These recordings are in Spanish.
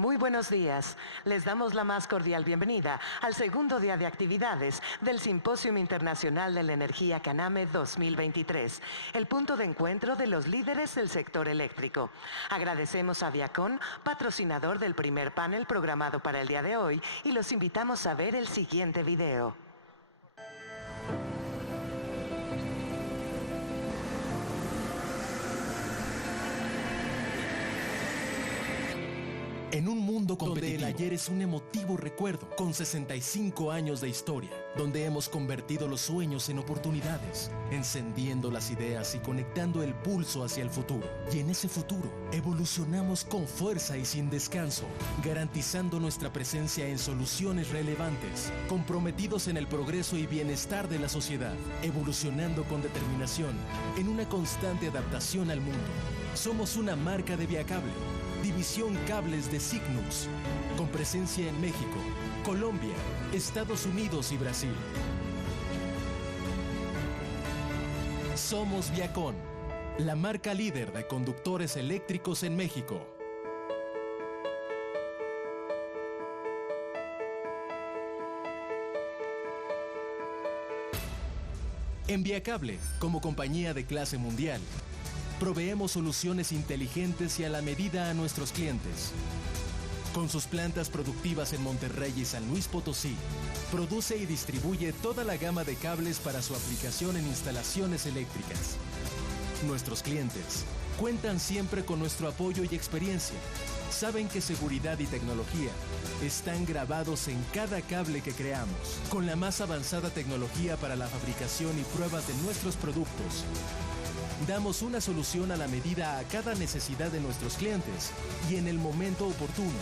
Muy buenos días. Les damos la más cordial bienvenida al segundo día de actividades del Simposio Internacional de la Energía Caname 2023, el punto de encuentro de los líderes del sector eléctrico. Agradecemos a Viacon, patrocinador del primer panel programado para el día de hoy, y los invitamos a ver el siguiente video. En un mundo competitivo, donde el ayer es un emotivo recuerdo, con 65 años de historia, donde hemos convertido los sueños en oportunidades, encendiendo las ideas y conectando el pulso hacia el futuro. Y en ese futuro, evolucionamos con fuerza y sin descanso, garantizando nuestra presencia en soluciones relevantes, comprometidos en el progreso y bienestar de la sociedad, evolucionando con determinación, en una constante adaptación al mundo. Somos una marca de Viacable, División Cables de Cygnus, con presencia en México, Colombia, Estados Unidos y Brasil. Somos Viacon, la marca líder de conductores eléctricos en México. En Viacable, como compañía de clase mundial, proveemos soluciones inteligentes y a la medida a nuestros clientes. Con sus plantas productivas en Monterrey y San Luis Potosí, produce y distribuye toda la gama de cables para su aplicación en instalaciones eléctricas. Nuestros clientes cuentan siempre con nuestro apoyo y experiencia. Saben que seguridad y tecnología están grabados en cada cable que creamos, con la más avanzada tecnología para la fabricación y pruebas de nuestros productos. Damos una solución a la medida a cada necesidad de nuestros clientes y en el momento oportuno,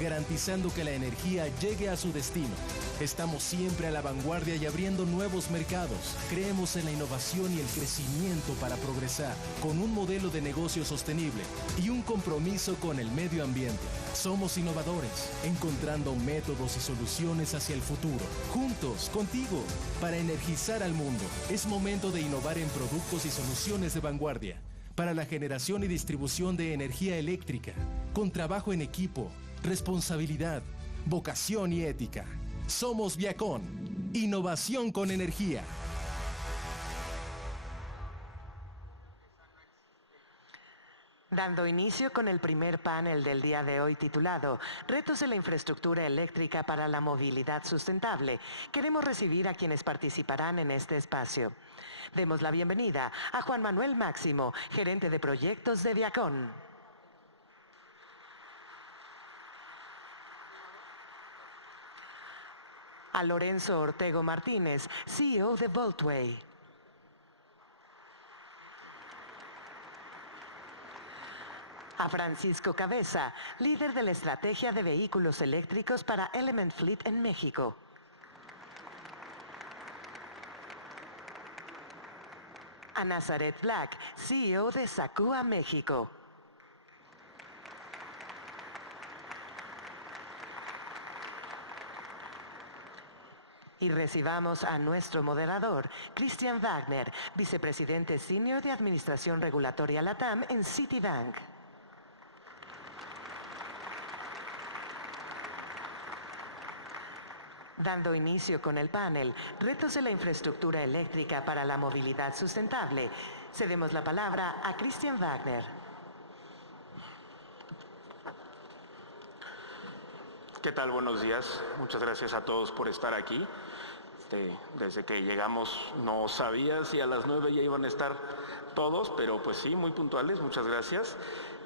garantizando que la energía llegue a su destino. Estamos siempre a la vanguardia y abriendo nuevos mercados. Creemos en la innovación y el crecimiento para progresar, con un modelo de negocio sostenible y un compromiso con el medio ambiente. Somos innovadores, encontrando métodos y soluciones hacia el futuro. Juntos, contigo, para energizar al mundo. Es momento de innovar en productos y soluciones de vanguardia para la generación y distribución de energía eléctrica, con trabajo en equipo, responsabilidad, vocación y ética. Somos Viacon, innovación con energía. Dando inicio con el primer panel del día de hoy titulado Retos de la infraestructura eléctrica para la movilidad sustentable, queremos recibir a quienes participarán en este espacio. Demos la bienvenida a Juan Manuel Máximo, gerente de proyectos de Viacon. A Lorenzo Ortego Martínez, CEO de Voltway. A Francisco Cabeza, líder de la estrategia de vehículos eléctricos para Element Fleet en México. A Nazaret Black, CEO de Sacua México. Y recibamos a nuestro moderador, Christian Wagner, vicepresidente senior de Administración Regulatoria LATAM en Citibank. Dando inicio con el panel Retos de la infraestructura eléctrica para la movilidad sustentable, cedemos la palabra a Christian Wagner. ¿Qué tal? Buenos días. Muchas gracias a todos por estar aquí. Desde que llegamos no sabía si a las 9 ya iban a estar todos, pero pues sí, muy puntuales. Muchas gracias.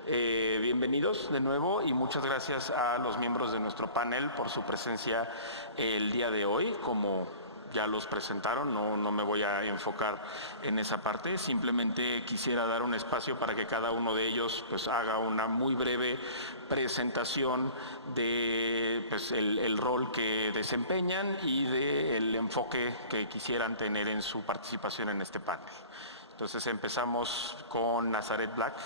Bienvenidos de nuevo y muchas gracias a los miembros de nuestro panel por su presencia el día de hoy. Como ya los presentaron, no me voy a enfocar en esa parte, simplemente quisiera dar un espacio para que cada uno de ellos pues haga una muy breve presentación de pues, el rol que desempeñan y del enfoque que quisieran tener en su participación en este panel. Entonces empezamos con Nazaret Black.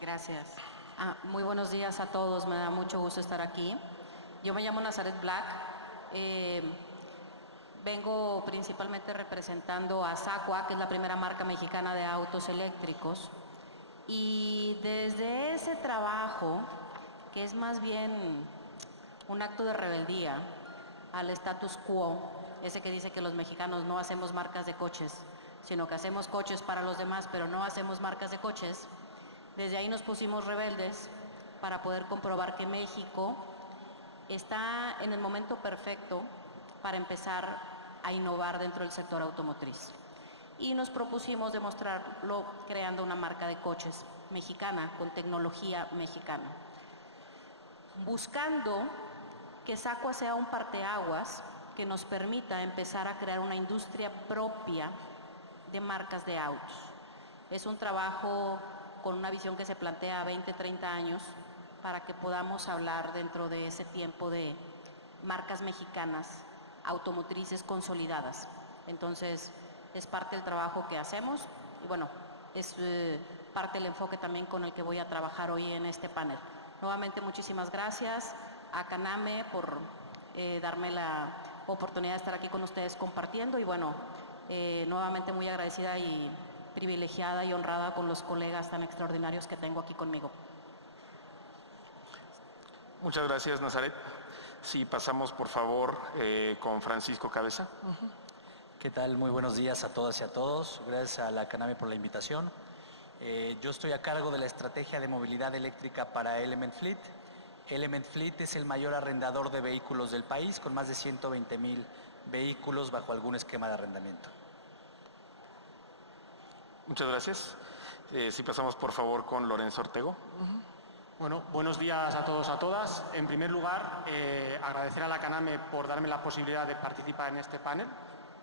Gracias. Muy buenos días a todos, me da mucho gusto estar aquí. Yo me llamo Nazaret Black. Vengo principalmente representando a Sacua, que es la primera marca mexicana de autos eléctricos. Y desde ese trabajo que es más bien un acto de rebeldía al status quo, ese que dice que los mexicanos no hacemos marcas de coches, sino que hacemos coches para los demás, pero no hacemos marcas de coches. Desde ahí nos pusimos rebeldes para poder comprobar que México está en el momento perfecto para empezar a innovar dentro del sector automotriz. Y nos propusimos demostrarlo creando una marca de coches mexicana, con tecnología mexicana. Buscando que Sacua sea un parteaguas que nos permita empezar a crear una industria propia de marcas de autos. Es un trabajo con una visión que se plantea a 20, 30 años para que podamos hablar dentro de ese tiempo de marcas mexicanas automotrices consolidadas. Entonces, es parte del trabajo que hacemos y bueno, es parte del enfoque también con el que voy a trabajar hoy en este panel. Nuevamente, muchísimas gracias a Caname por darme la oportunidad de estar aquí con ustedes compartiendo y bueno, nuevamente muy agradecida y privilegiada y honrada con los colegas tan extraordinarios que tengo aquí conmigo. Muchas gracias, Nazaret. Sí, pasamos por favor con Francisco Cabeza. ¿Qué tal? Muy buenos días a todas y a todos. Gracias a la Caname por la invitación. Yo estoy a cargo de la estrategia de movilidad eléctrica para Element Fleet. Element Fleet es el mayor arrendador de vehículos del país, con más de 120,000 vehículos bajo algún esquema de arrendamiento. Muchas gracias. Sí, pasamos por favor con Lorenzo Ortego. Bueno, buenos días a todos, a todas. En primer lugar, agradecer a la Caname por darme la posibilidad de participar en este panel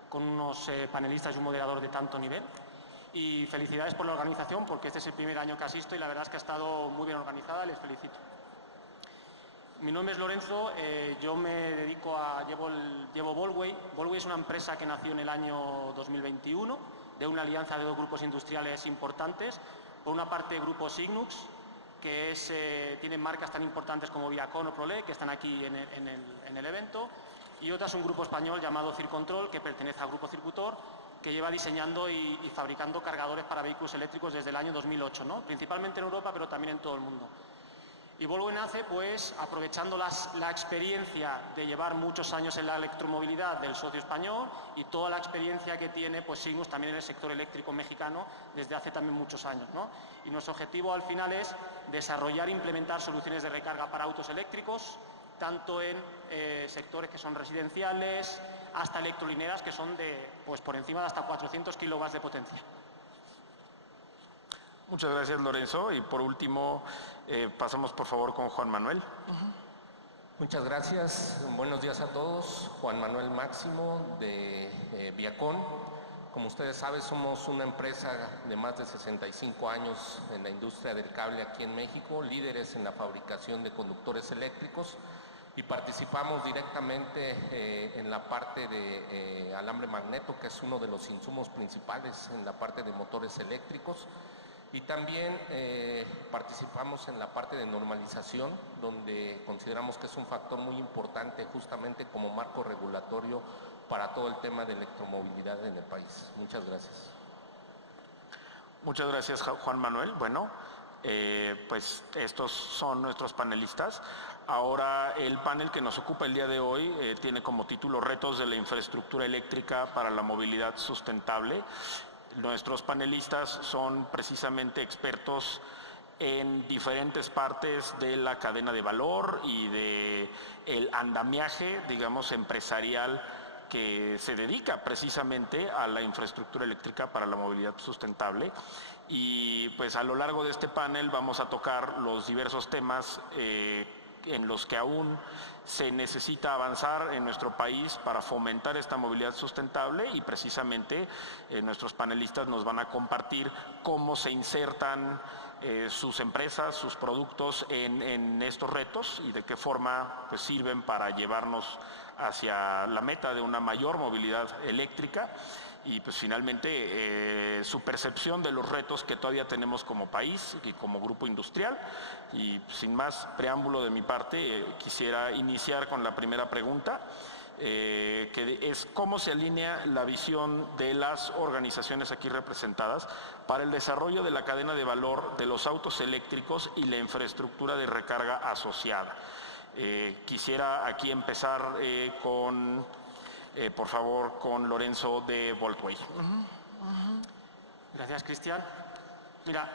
con unos panelistas y un moderador de tanto nivel. Y felicidades por la organización, porque este es el primer año que asisto y la verdad es que ha estado muy bien organizada, les felicito. Mi nombre es Lorenzo, yo me dedico llevo Volway. Volway es una empresa que nació en el año 2021 de una alianza de dos grupos industriales importantes. Por una parte, Grupo Signux, que tienen marcas tan importantes como Viacom o Prolec, que están aquí en el evento, y otra es un grupo español llamado Circontrol, que pertenece al Grupo Circutor, que lleva diseñando y fabricando cargadores para vehículos eléctricos desde el año 2008, ¿no? Principalmente en Europa, pero también en todo el mundo. Y Volvo nace pues aprovechando la experiencia de llevar muchos años en la electromovilidad del socio español y toda la experiencia que tiene pues Signus también en el sector eléctrico mexicano desde hace también muchos años, ¿no? Y nuestro objetivo al final es desarrollar e implementar soluciones de recarga para autos eléctricos, tanto en sectores que son residenciales hasta electrolineras que son pues por encima de hasta 400 kilowatts de potencia. Muchas gracias, Lorenzo. Y por último, pasamos por favor con Juan Manuel. Muchas gracias. Buenos días a todos. Juan Manuel Máximo de Viacom. Como ustedes saben, somos una empresa de más de 65 años en la industria del cable aquí en México, líderes en la fabricación de conductores eléctricos y participamos directamente en la parte de alambre magneto, que es uno de los insumos principales en la parte de motores eléctricos. Y también participamos en la parte de normalización, donde consideramos que es un factor muy importante justamente como marco regulatorio para todo el tema de electromovilidad en el país. Muchas gracias. Muchas gracias, Juan Manuel. Bueno, pues estos son nuestros panelistas. Ahora el panel que nos ocupa el día de hoy tiene como título Retos de la infraestructura eléctrica para la movilidad sustentable. Nuestros panelistas son precisamente expertos en diferentes partes de la cadena de valor y de el andamiaje, digamos, empresarial que se dedica precisamente a la infraestructura eléctrica para la movilidad sustentable. Y pues a lo largo de este panel vamos a tocar los diversos temas en los que aún se necesita avanzar en nuestro país para fomentar esta movilidad sustentable y precisamente nuestros panelistas nos van a compartir cómo se insertan sus empresas, sus productos en estos retos y de qué forma pues, sirven para llevarnos hacia la meta de una mayor movilidad eléctrica y pues finalmente su percepción de los retos que todavía tenemos como país y como grupo industrial. Y sin más preámbulo de mi parte, quisiera iniciar con la primera pregunta. que es cómo se alinea la visión de las organizaciones aquí representadas para el desarrollo de la cadena de valor de los autos eléctricos y la infraestructura de recarga asociada. Quisiera aquí empezar por favor, con Lorenzo de Voltway. Gracias, Cristian. Mira,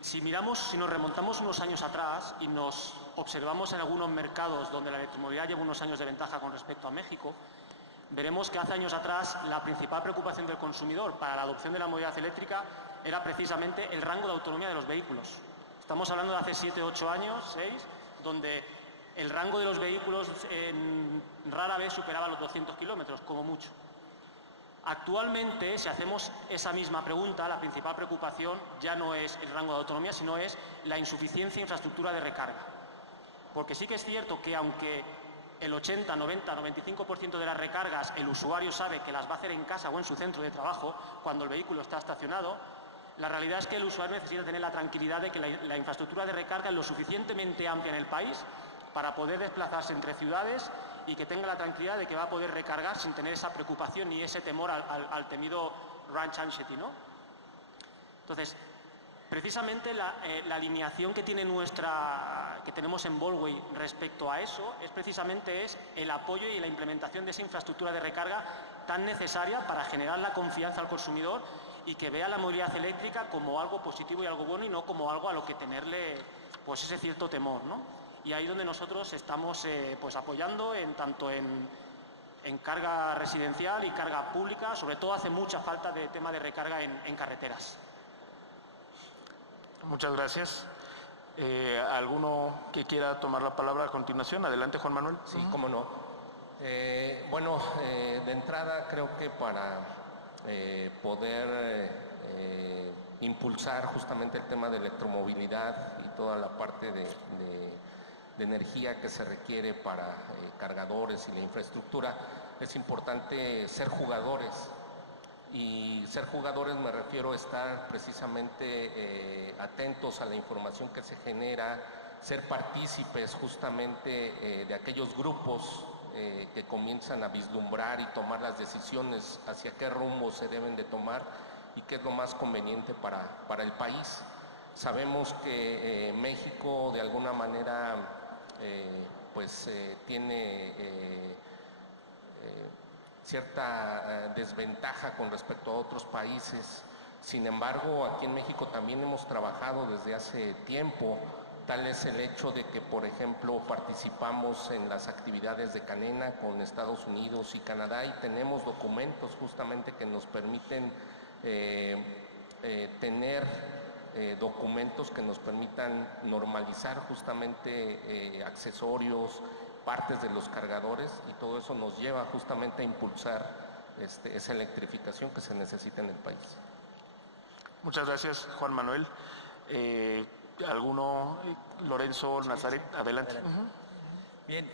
si nos remontamos unos años atrás y nos observamos en algunos mercados donde la electromovilidad lleva unos años de ventaja con respecto a México, veremos que hace años atrás la principal preocupación del consumidor para la adopción de la movilidad eléctrica era precisamente el rango de autonomía de los vehículos. Estamos hablando de hace 7, 8 años, 6, donde el rango de los vehículos rara vez superaba los 200 kilómetros, como mucho. Actualmente, si hacemos esa misma pregunta, la principal preocupación ya no es el rango de autonomía, sino es la insuficiencia de infraestructura de recarga. Porque sí que es cierto que aunque el 80, 90, 95% de las recargas el usuario sabe que las va a hacer en casa o en su centro de trabajo, cuando el vehículo está estacionado, la realidad es que el usuario necesita tener la tranquilidad de que la infraestructura de recarga es lo suficientemente amplia en el país para poder desplazarse entre ciudades y que tenga la tranquilidad de que va a poder recargar sin tener esa preocupación ni ese temor al temido range anxiety, ¿no? Entonces, precisamente la alineación que tenemos en Voltway respecto a eso es precisamente el apoyo y la implementación de esa infraestructura de recarga tan necesaria para generar la confianza al consumidor y que vea la movilidad eléctrica como algo positivo y algo bueno y no como algo a lo que tenerle pues ese cierto temor, ¿no? Y ahí donde nosotros estamos pues apoyando tanto en carga residencial y carga pública, sobre todo hace mucha falta de tema de recarga en carreteras. Muchas gracias. ¿Alguno que quiera tomar la palabra a continuación? Adelante, Juan Manuel. Sí, cómo no. De entrada creo que para poder impulsar justamente el tema de electromovilidad y toda la parte de energía que se requiere para cargadores y la infraestructura, es importante ser jugadores. Y ser jugadores me refiero a estar precisamente atentos a la información que se genera, ser partícipes justamente de aquellos grupos que comienzan a vislumbrar y tomar las decisiones hacia qué rumbo se deben de tomar y qué es lo más conveniente para el país. Sabemos que México de alguna manera tiene cierta desventaja con respecto a otros países. Sin embargo, aquí en México también hemos trabajado desde hace tiempo. Tal es el hecho de que, por ejemplo, participamos en las actividades de Canena con Estados Unidos y Canadá y tenemos documentos justamente que nos permiten tener documentos que nos permitan normalizar justamente accesorios, partes de los cargadores, y todo eso nos lleva justamente a impulsar esa electrificación que se necesita en el país. Muchas gracias, Juan Manuel. ¿Alguno? Lorenzo, Nazaret, adelante. Bien,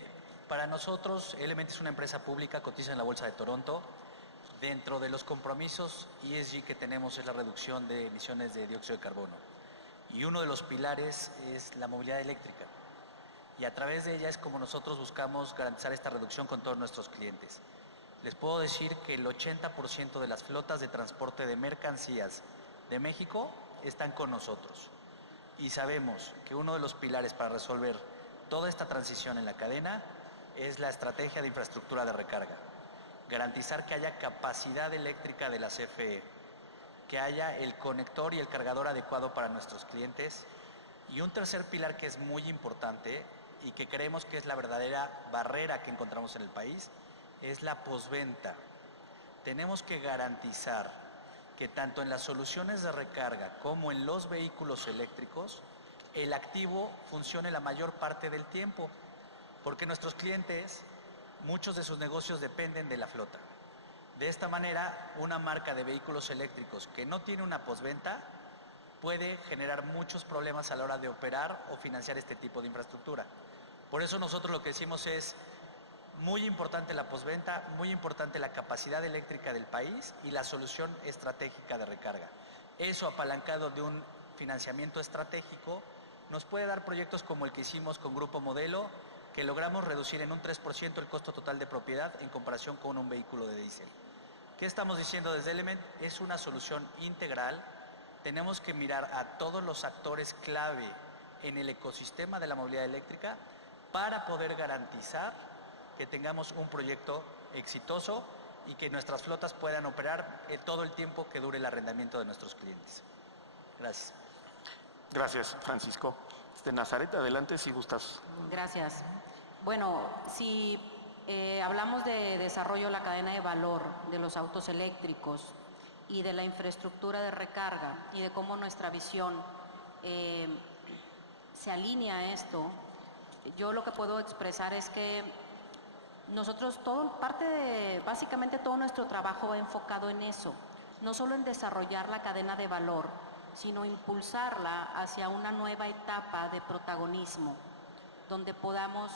para nosotros Element es una empresa pública, cotiza en la Bolsa de Toronto. Dentro de los compromisos ESG que tenemos es la reducción de emisiones de dióxido de carbono. Y uno de los pilares es la movilidad eléctrica. Y a través de ella es como nosotros buscamos garantizar esta reducción con todos nuestros clientes. Les puedo decir que el 80% de las flotas de transporte de mercancías de México están con nosotros. Y sabemos que uno de los pilares para resolver toda esta transición en la cadena es la estrategia de infraestructura de recarga. Garantizar que haya capacidad eléctrica de la CFE, que haya el conector y el cargador adecuado para nuestros clientes. Y un tercer pilar que es muy importante y que creemos que es la verdadera barrera que encontramos en el país, es la postventa. Tenemos que garantizar que tanto en las soluciones de recarga como en los vehículos eléctricos, el activo funcione la mayor parte del tiempo, porque nuestros clientes, muchos de sus negocios dependen de la flota. De esta manera, una marca de vehículos eléctricos que no tiene una postventa puede generar muchos problemas a la hora de operar o financiar este tipo de infraestructura. Por eso nosotros lo que decimos es muy importante la postventa, muy importante la capacidad eléctrica del país y la solución estratégica de recarga. Eso, apalancado de un financiamiento estratégico, nos puede dar proyectos como el que hicimos con Grupo Modelo, que logramos reducir en un 3% el costo total de propiedad en comparación con un vehículo de diésel. ¿Qué estamos diciendo desde Element? Es una solución integral. Tenemos que mirar a todos los actores clave en el ecosistema de la movilidad eléctrica para poder garantizar que tengamos un proyecto exitoso y que nuestras flotas puedan operar todo el tiempo que dure el arrendamiento de nuestros clientes. Gracias. Gracias, Francisco. Nazaret, adelante si gustas. Gracias. Bueno, si hablamos de desarrollo de la cadena de valor de los autos eléctricos y de la infraestructura de recarga y de cómo nuestra visión se alinea a esto, yo lo que puedo expresar es que nosotros, básicamente todo nuestro trabajo va enfocado en eso, no solo en desarrollar la cadena de valor, sino impulsarla hacia una nueva etapa de protagonismo, donde podamos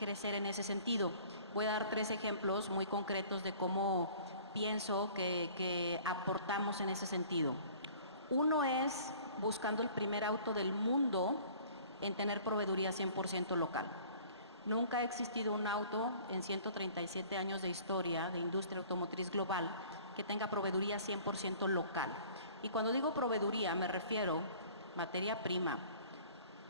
crecer en ese sentido. Voy a dar 3 ejemplos muy concretos de cómo pienso que aportamos en ese sentido. Uno es buscando el primer auto del mundo en tener proveeduría 100% local. Nunca ha existido un auto en 137 años de historia de industria automotriz global que tenga proveeduría 100% local. Y cuando digo proveeduría me refiero materia prima,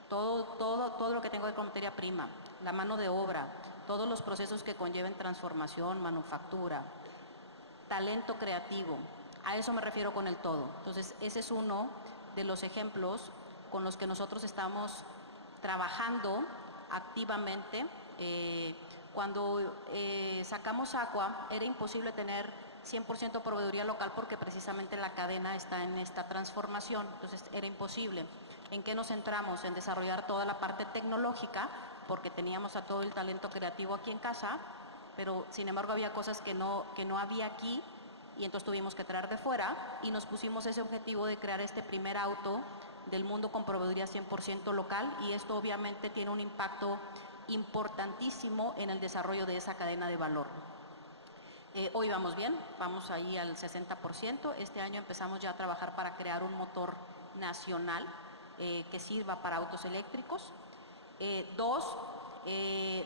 todo lo que tengo que ver con materia prima, la mano de obra, todos los procesos que conlleven transformación, manufactura, talento creativo, a eso me refiero con el todo. Entonces, ese es uno de los ejemplos con los que nosotros estamos trabajando activamente. Cuando sacamos Aqua, era imposible tener 100% proveeduría local porque precisamente la cadena está en esta transformación, entonces era imposible. ¿En qué nos centramos? En desarrollar toda la parte tecnológica, porque teníamos a todo el talento creativo aquí en casa, pero sin embargo había cosas que no había aquí, y entonces tuvimos que traer de fuera, y nos pusimos ese objetivo de crear este primer auto del mundo con proveeduría 100% local, y esto obviamente tiene un impacto importantísimo en el desarrollo de esa cadena de valor. Hoy vamos bien, vamos ahí al 60%. Este año empezamos ya a trabajar para crear un motor nacional que sirva para autos eléctricos. 2,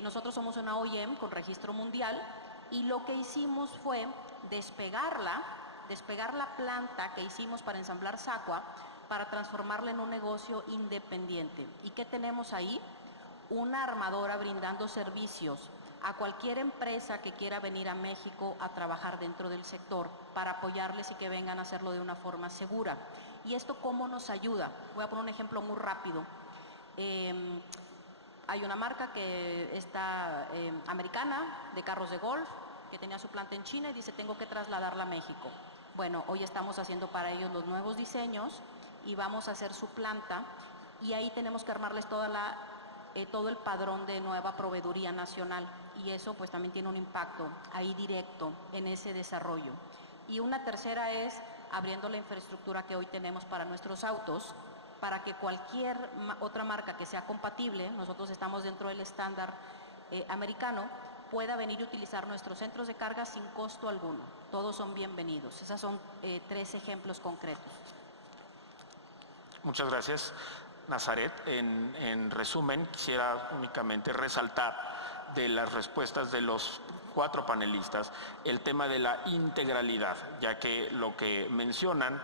nosotros somos una OEM con registro mundial, y lo que hicimos fue despegar la planta que hicimos para ensamblar Aqua para transformarla en un negocio independiente. ¿Y qué tenemos ahí? Una armadora brindando servicios a cualquier empresa que quiera venir a México a trabajar dentro del sector para apoyarles y que vengan a hacerlo de una forma segura. ¿Y esto cómo nos ayuda? Voy a poner un ejemplo muy rápido. Hay una marca que está americana de carros de golf que tenía su planta en China y dice tengo que trasladarla a México. Bueno, hoy estamos haciendo para ellos los nuevos diseños y vamos a hacer su planta, y ahí tenemos que armarles todo el padrón de nueva proveeduría nacional, y eso pues también tiene un impacto ahí directo en ese desarrollo. Y una tercera es abriendo la infraestructura que hoy tenemos para nuestros autos, para que cualquier otra marca que sea compatible, nosotros estamos dentro del estándar americano, pueda venir y utilizar nuestros centros de carga sin costo alguno. Todos son bienvenidos. Esos son 3 ejemplos concretos. Muchas gracias, Nazaret. En resumen, quisiera únicamente resaltar de las respuestas de los 4 panelistas el tema de la integralidad, ya que lo que mencionan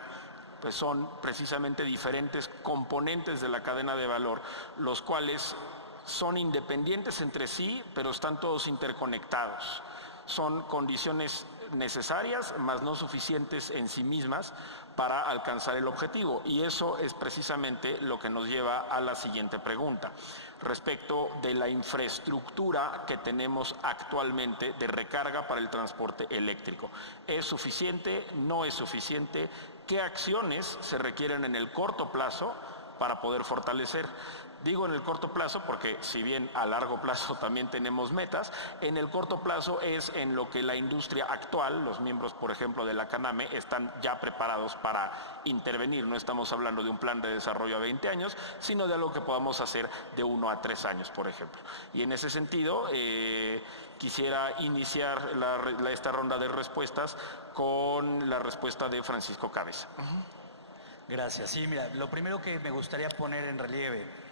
pues son precisamente diferentes componentes de la cadena de valor, los cuales son independientes entre sí, pero están todos interconectados. Son condiciones necesarias, mas no suficientes en sí mismas para alcanzar el objetivo. Y eso es precisamente lo que nos lleva a la siguiente pregunta, respecto de la infraestructura que tenemos actualmente de recarga para el transporte eléctrico. ¿Es suficiente? ¿No es suficiente? ¿Qué acciones se requieren en el corto plazo para poder fortalecer? Digo en el corto plazo porque si bien a largo plazo también tenemos metas, en el corto plazo es en lo que la industria actual, los miembros por ejemplo de la CANAME, están ya preparados para intervenir. No estamos hablando de un plan de desarrollo a 20 años, sino de algo que podamos hacer de 1 a 3 años, por ejemplo. Y en ese sentido, quisiera iniciar esta ronda de respuestas con la respuesta de Francisco Cabeza. Gracias. Sí, mira, lo primero que me gustaría poner en relieve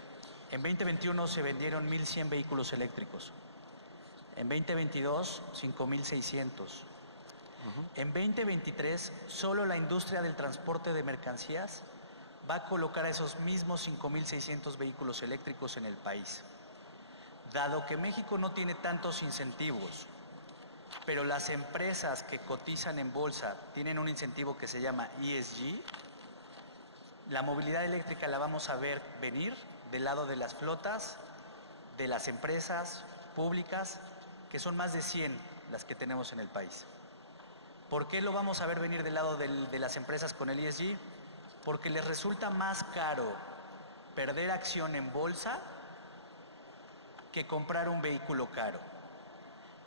En 2021 se vendieron 1,100 vehículos eléctricos. En 2022, 5,600. En 2023, solo la industria del transporte de mercancías va a colocar a esos mismos 5,600 vehículos eléctricos en el país. Dado que México no tiene tantos incentivos, pero las empresas que cotizan en bolsa tienen un incentivo que se llama ESG, la movilidad eléctrica la vamos a ver venir del lado de las flotas, de las empresas públicas, que son más de 100 las que tenemos en el país. ¿Por qué lo vamos a ver venir del lado de las empresas con el ESG? Porque les resulta más caro perder acción en bolsa que comprar un vehículo caro.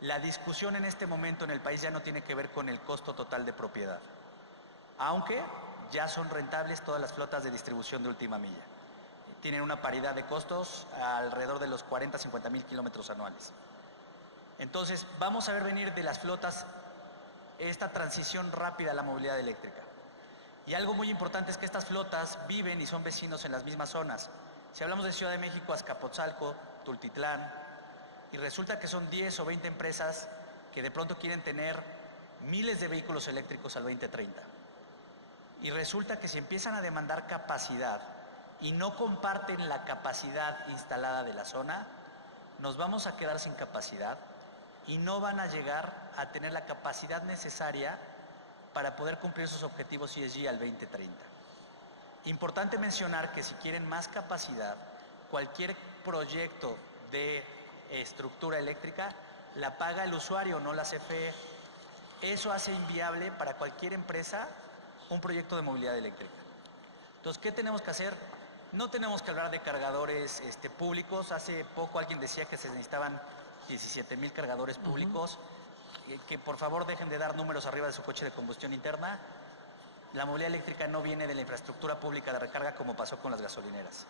La discusión en este momento en el país ya no tiene que ver con el costo total de propiedad, aunque ya son rentables todas las flotas de distribución de última milla. Tienen una paridad de costos alrededor de los 40-50 mil kilómetros anuales. Entonces, vamos a ver venir de las flotas esta transición rápida a la movilidad eléctrica. Y algo muy importante es que estas flotas viven y son vecinos en las mismas zonas. Si hablamos de Ciudad de México, Azcapotzalco, Tultitlán, y resulta que son 10 o 20 empresas que de pronto quieren tener miles de vehículos eléctricos al 2030. Y resulta que si empiezan a demandar capacidad y no comparten la capacidad instalada de la zona, nos vamos a quedar sin capacidad y no van a llegar a tener la capacidad necesaria para poder cumplir sus objetivos ESG al 2030. Importante mencionar que si quieren más capacidad, cualquier proyecto de estructura eléctrica la paga el usuario, no la CFE. Eso hace inviable para cualquier empresa un proyecto de movilidad eléctrica. Entonces, ¿qué tenemos que hacer? No tenemos que hablar de cargadores públicos. Hace poco alguien decía que se necesitaban 17,000 cargadores públicos. Que por favor dejen de dar números arriba de su coche de combustión interna. La movilidad eléctrica no viene de la infraestructura pública de recarga como pasó con las gasolineras.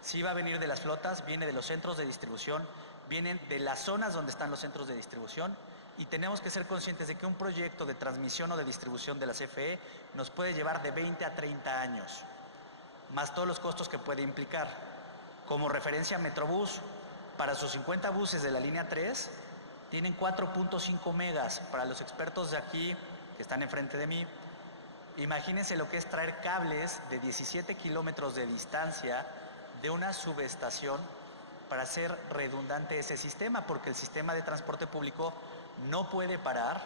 Sí va a venir de las flotas, viene de los centros de distribución, vienen de las zonas donde están los centros de distribución, y tenemos que ser conscientes de que un proyecto de transmisión o de distribución de la CFE nos puede llevar de 20 a 30 años, más todos los costos que puede implicar. Como referencia, Metrobús, para sus 50 buses de la línea 3, tienen 4.5 megas. Para los expertos de aquí, que están enfrente de mí, imagínense lo que es traer cables de 17 kilómetros de distancia de una subestación para hacer redundante ese sistema, porque el sistema de transporte público no puede parar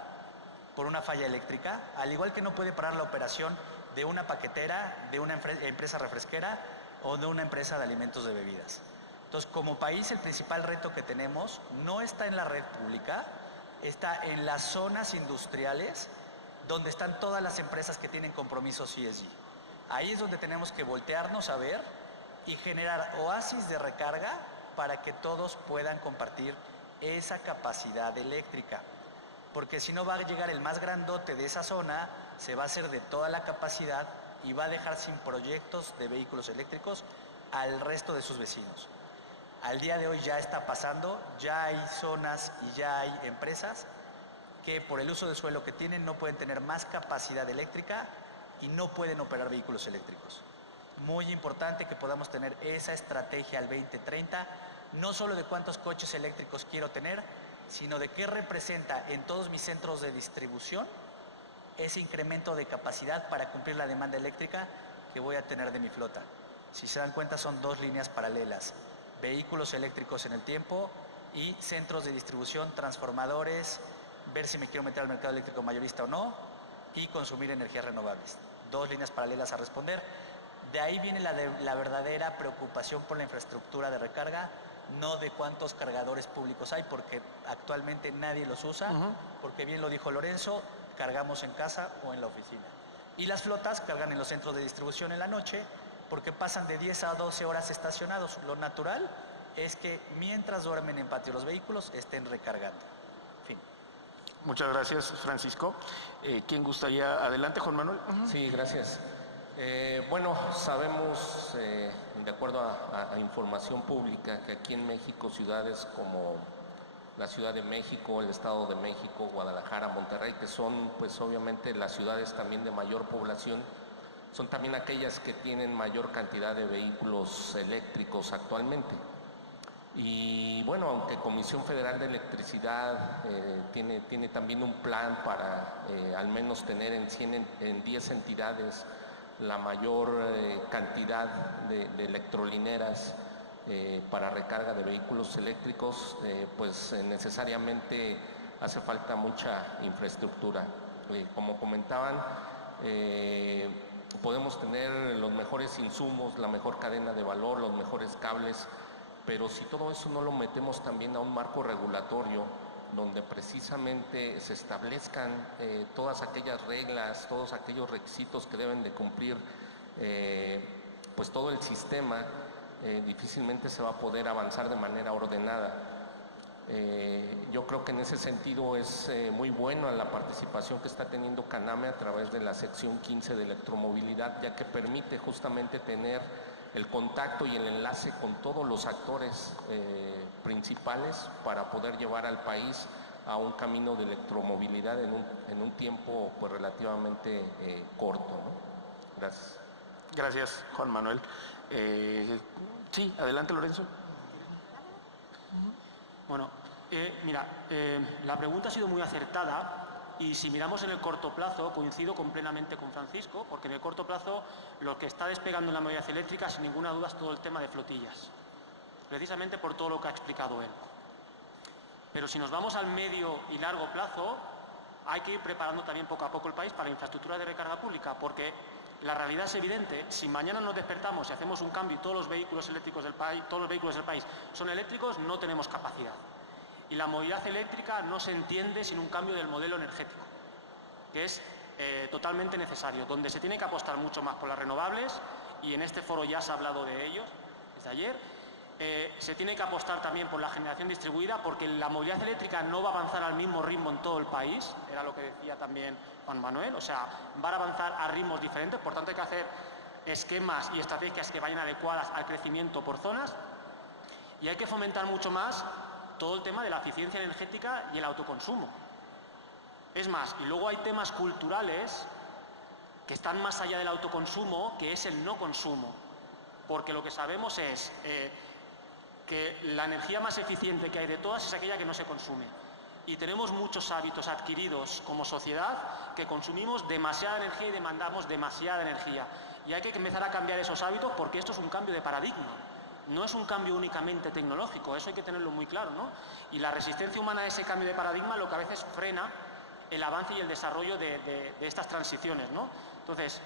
por una falla eléctrica, al igual que no puede parar la operación de una paquetera, de una empresa refresquera o de una empresa de alimentos de bebidas. Entonces, como país, el principal reto que tenemos no está en la red pública, está en las zonas industriales donde están todas las empresas que tienen compromisos ESG. Ahí es donde tenemos que voltearnos a ver y generar oasis de recarga para que todos puedan compartir esa capacidad eléctrica. Porque si no, va a llegar el más grandote de esa zona, se va a hacer de toda la capacidad y va a dejar sin proyectos de vehículos eléctricos al resto de sus vecinos. Al día de hoy ya está pasando, ya hay zonas y ya hay empresas que por el uso de suelo que tienen no pueden tener más capacidad eléctrica y no pueden operar vehículos eléctricos. Muy importante que podamos tener esa estrategia al 2030, no solo de cuántos coches eléctricos quiero tener, sino de qué representa en todos mis centros de distribución ese incremento de capacidad para cumplir la demanda eléctrica que voy a tener de mi flota. Si se dan cuenta, son dos líneas paralelas: vehículos eléctricos en el tiempo y centros de distribución, transformadores, ver si me quiero meter al mercado eléctrico mayorista o no, y consumir energías renovables. Dos líneas paralelas a responder. De ahí viene la verdadera preocupación por la infraestructura de recarga, no de cuántos cargadores públicos hay, porque actualmente nadie los usa, porque bien lo dijo Lorenzo, cargamos en casa o en la oficina. Y las flotas cargan en los centros de distribución en la noche, porque pasan de 10 a 12 horas estacionados. Lo natural es que mientras duermen en patio los vehículos estén recargando. Fin. Muchas gracias, Francisco. ¿Quién gustaría? Adelante, Juan Manuel. Sí, gracias. Bueno, sabemos, de acuerdo a información pública, que aquí en México ciudades como la Ciudad de México, el Estado de México, Guadalajara, Monterrey, que son pues obviamente las ciudades también de mayor población, son también aquellas que tienen mayor cantidad de vehículos eléctricos actualmente. Y bueno, aunque Comisión Federal de Electricidad tiene también un plan para al menos tener en 10 entidades la mayor cantidad de electrolineras para recarga de vehículos eléctricos, pues necesariamente hace falta mucha infraestructura. Como comentaban, podemos tener los mejores insumos, la mejor cadena de valor, los mejores cables, pero si todo eso no lo metemos también a un marco regulatorio donde precisamente se establezcan todas aquellas reglas, todos aquellos requisitos que deben de cumplir pues todo el sistema, difícilmente se va a poder avanzar de manera ordenada. Yo creo que en ese sentido es muy buena la participación que está teniendo CANAME a través de la sección 15 de electromovilidad, ya que permite justamente tener el contacto y el enlace con todos los actores principales para poder llevar al país a un camino de electromovilidad en un tiempo pues relativamente corto, ¿no? Gracias. Gracias, Juan Manuel. Sí, adelante, Lorenzo. Bueno, mira, la pregunta ha sido muy acertada y si miramos en el corto plazo, coincido plenamente con Francisco, porque en el corto plazo lo que está despegando en la movilidad eléctrica, sin ninguna duda, es todo el tema de flotillas, precisamente por todo lo que ha explicado él. Pero si nos vamos al medio y largo plazo, hay que ir preparando también poco a poco el país para la infraestructura de recarga pública, porque la realidad es evidente. Si mañana nos despertamos y hacemos un cambio y todos los vehículos eléctricos del país, son eléctricos, no tenemos capacidad. Y la movilidad eléctrica no se entiende sin un cambio del modelo energético, que es totalmente necesario, donde se tiene que apostar mucho más por las renovables, y en este foro ya se ha hablado de ellos desde ayer. Se tiene que apostar también por la generación distribuida, porque la movilidad eléctrica no va a avanzar al mismo ritmo en todo el país, era lo que decía también Juan Manuel, o sea, van a avanzar a ritmos diferentes, por tanto hay que hacer esquemas y estrategias que vayan adecuadas al crecimiento por zonas, y hay que fomentar mucho más todo el tema de la eficiencia energética y el autoconsumo. Es más, y luego hay temas culturales que están más allá del autoconsumo, que es el no consumo, porque lo que sabemos es que la energía más eficiente que hay de todas es aquella que no se consume. Y tenemos muchos hábitos adquiridos como sociedad que consumimos demasiada energía y demandamos demasiada energía. Y hay que empezar a cambiar esos hábitos, porque esto es un cambio de paradigma. No es un cambio únicamente tecnológico, eso hay que tenerlo muy claro, ¿no? Y la resistencia humana a ese cambio de paradigma lo que a veces frena el avance y el desarrollo de estas transiciones, ¿no? Entonces,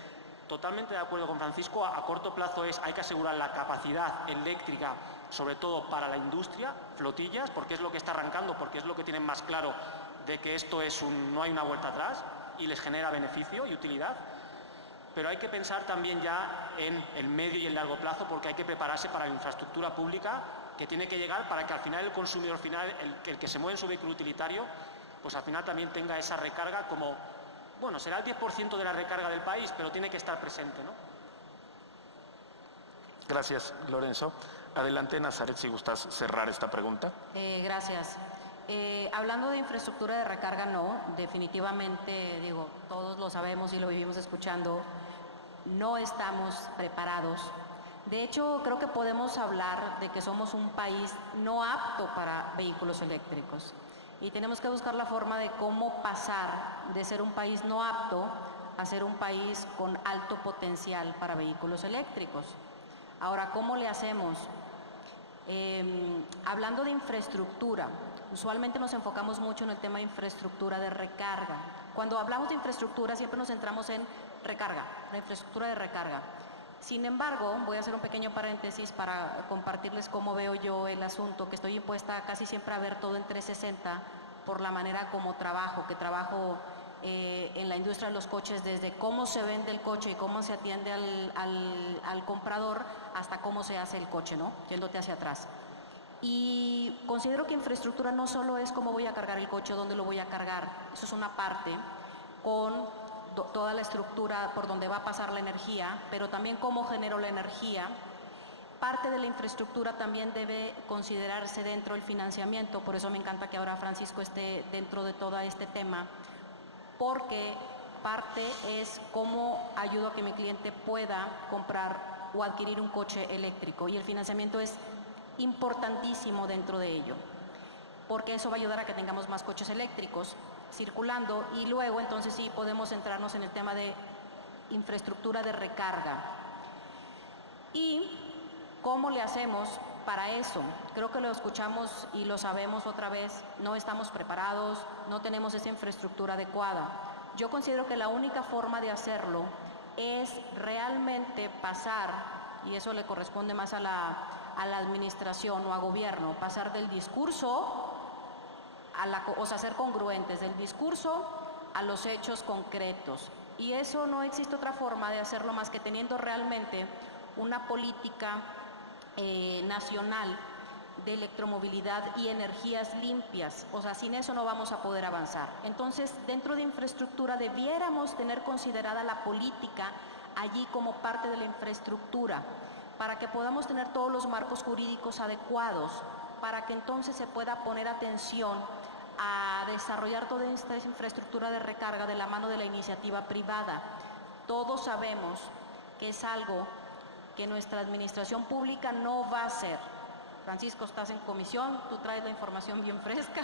totalmente de acuerdo con Francisco, a corto plazo hay que asegurar la capacidad eléctrica, sobre todo para la industria, flotillas, porque es lo que está arrancando, porque es lo que tienen más claro de que esto no hay una vuelta atrás y les genera beneficio y utilidad. Pero hay que pensar también ya en el medio y el largo plazo, porque hay que prepararse para la infraestructura pública que tiene que llegar para que al final el consumidor final, el que se mueve en su vehículo utilitario, pues al final también tenga esa recarga como, bueno, será el 10% de la recarga del país, pero tiene que estar presente, ¿no? Gracias, Lorenzo. Adelante, Nazaret, si gustas cerrar esta pregunta. Gracias. Hablando de infraestructura de recarga, no, definitivamente, digo, todos lo sabemos y lo vivimos escuchando, no estamos preparados. De hecho, creo que podemos hablar de que somos un país no apto para vehículos eléctricos y tenemos que buscar la forma de cómo pasar de ser un país no apto a ser un país con alto potencial para vehículos eléctricos. Ahora, ¿cómo le hacemos? Hablando de infraestructura, usualmente nos enfocamos mucho en el tema de infraestructura de recarga. Cuando hablamos de infraestructura siempre nos centramos en recarga, la infraestructura de recarga. Sin embargo, voy a hacer un pequeño paréntesis para compartirles cómo veo yo el asunto, que estoy impuesta casi siempre a ver todo en 360 por la manera como trabajo, en la industria de los coches, desde cómo se vende el coche y cómo se atiende al comprador hasta cómo se hace el coche, ¿no? Yéndote hacia atrás. Y considero que infraestructura no solo es cómo voy a cargar el coche o dónde lo voy a cargar, eso es una parte, con toda la estructura por donde va a pasar la energía, pero también cómo genero la energía. Parte de la infraestructura también debe considerarse dentro del financiamiento, por eso me encanta que ahora Francisco esté dentro de todo este tema, porque parte es cómo ayudo a que mi cliente pueda comprar o adquirir un coche eléctrico, y el financiamiento es importantísimo dentro de ello, porque eso va a ayudar a que tengamos más coches eléctricos circulando, y luego entonces sí podemos centrarnos en el tema de infraestructura de recarga. ¿Y cómo le hacemos para eso? Creo que lo escuchamos y lo sabemos otra vez, no estamos preparados, no tenemos esa infraestructura adecuada. Yo considero que la única forma de hacerlo es realmente pasar, y eso le corresponde más a la administración o a gobierno, pasar del discurso o sea, ser congruentes del discurso a los hechos concretos. Y eso no existe otra forma de hacerlo más que teniendo realmente una política nacional de electromovilidad y energías limpias. O sea, sin eso no vamos a poder avanzar. Entonces, dentro de infraestructura debiéramos tener considerada la política allí como parte de la infraestructura, para que podamos tener todos los marcos jurídicos adecuados, para que entonces se pueda poner atención a desarrollar toda esta infraestructura de recarga de la mano de la iniciativa privada. Todos sabemos que es algo que nuestra administración pública no va a hacer. Francisco, estás en comisión, tú traes la información bien fresca.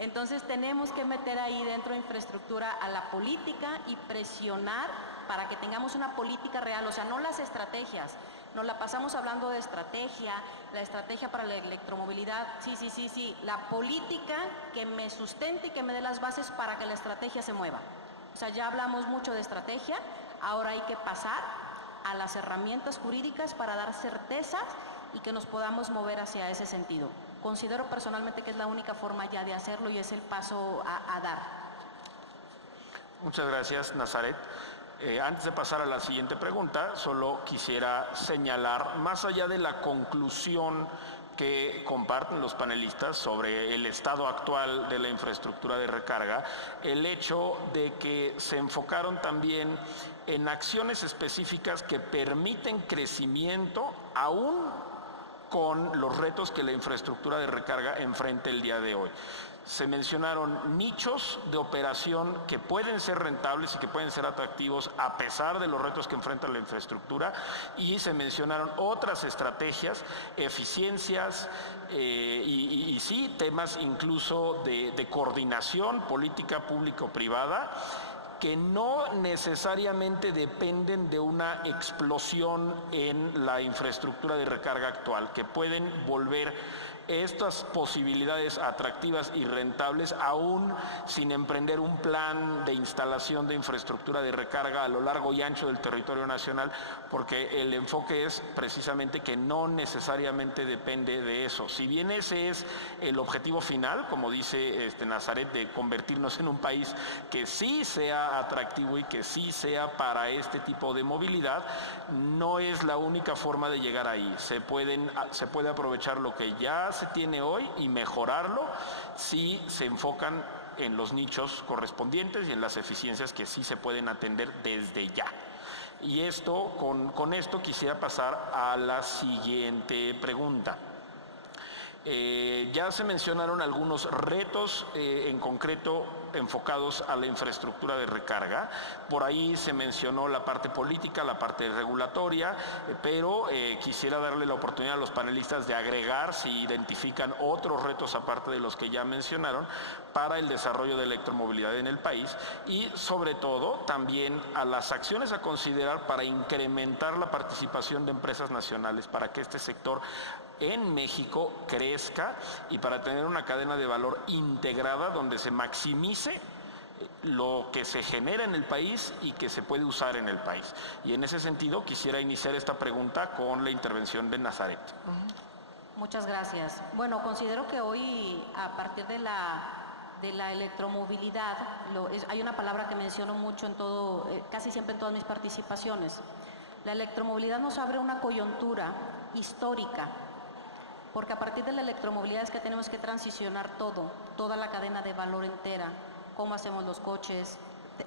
Entonces tenemos que meter ahí dentro de infraestructura a la política y presionar para que tengamos una política real, o sea, no las estrategias. Nos la pasamos hablando de estrategia, la estrategia para la electromovilidad, sí, la política que me sustente y que me dé las bases para que la estrategia se mueva. O sea, ya hablamos mucho de estrategia, ahora hay que pasar a las herramientas jurídicas para dar certezas y que nos podamos mover hacia ese sentido. Considero personalmente que es la única forma ya de hacerlo y es el paso a dar. Muchas gracias, Nazaret. Antes de pasar a la siguiente pregunta, solo quisiera señalar, más allá de la conclusión que comparten los panelistas sobre el estado actual de la infraestructura de recarga, el hecho de que se enfocaron también en acciones específicas que permiten crecimiento aún con los retos que la infraestructura de recarga enfrenta el día de hoy. Se mencionaron nichos de operación que pueden ser rentables y que pueden ser atractivos a pesar de los retos que enfrenta la infraestructura, y se mencionaron otras estrategias, eficiencias y sí, temas incluso de coordinación política público-privada que no necesariamente dependen de una explosión en la infraestructura de recarga actual, que pueden volver estas posibilidades atractivas y rentables aún sin emprender un plan de instalación de infraestructura de recarga a lo largo y ancho del territorio nacional, porque el enfoque es precisamente que no necesariamente depende de eso. Si bien ese es el objetivo final, como dice Nazaret, de convertirnos en un país que sí sea atractivo y que sí sea para este tipo de movilidad, no es la única forma de llegar ahí. Se puede aprovechar lo que ya se tiene hoy y mejorarlo si se enfocan en los nichos correspondientes y en las eficiencias que sí se pueden atender desde ya. Y esto, con esto quisiera pasar a la siguiente pregunta. Ya se mencionaron algunos retos en concreto enfocados a la infraestructura de recarga. Por ahí se mencionó la parte política, la parte regulatoria, pero quisiera darle la oportunidad a los panelistas de agregar si identifican otros retos aparte de los que ya mencionaron para el desarrollo de electromovilidad en el país, y sobre todo también a las acciones a considerar para incrementar la participación de empresas nacionales para que este sector en México crezca y para tener una cadena de valor integrada donde se maximice lo que se genera en el país y que se puede usar en el país. Y en ese sentido quisiera iniciar esta pregunta con la intervención de Nazaret. Muchas gracias. Bueno, considero que hoy, a partir de la electromovilidad, hay una palabra que menciono mucho en todo, casi siempre en todas mis participaciones. La electromovilidad nos abre una coyuntura histórica, porque a partir de la electromovilidad es que tenemos que transicionar toda la cadena de valor entera, cómo hacemos los coches,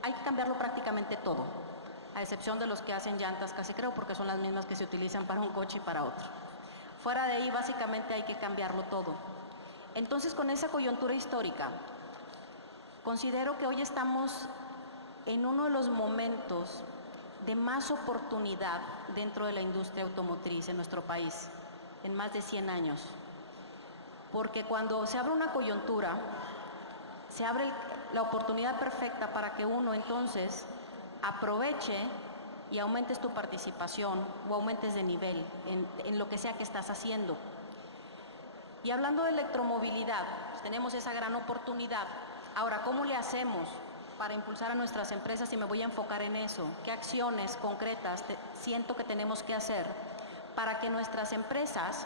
hay que cambiarlo prácticamente todo, a excepción de los que hacen llantas, casi creo, porque son las mismas que se utilizan para un coche y para otro. Fuera de ahí, básicamente hay que cambiarlo todo. Entonces, con esa coyuntura histórica, Considero que hoy estamos en uno de los momentos de más oportunidad dentro de la industria automotriz en nuestro país, en más de 100 años. Porque cuando se abre una coyuntura, se abre la oportunidad perfecta para que uno entonces aproveche y aumentes tu participación o aumentes de nivel en lo que sea que estás haciendo. Y hablando de electromovilidad, pues tenemos esa gran oportunidad. Ahora, ¿cómo le hacemos para impulsar a nuestras empresas? Y me voy a enfocar en eso. ¿Qué acciones concretas siento que tenemos que hacer para que nuestras empresas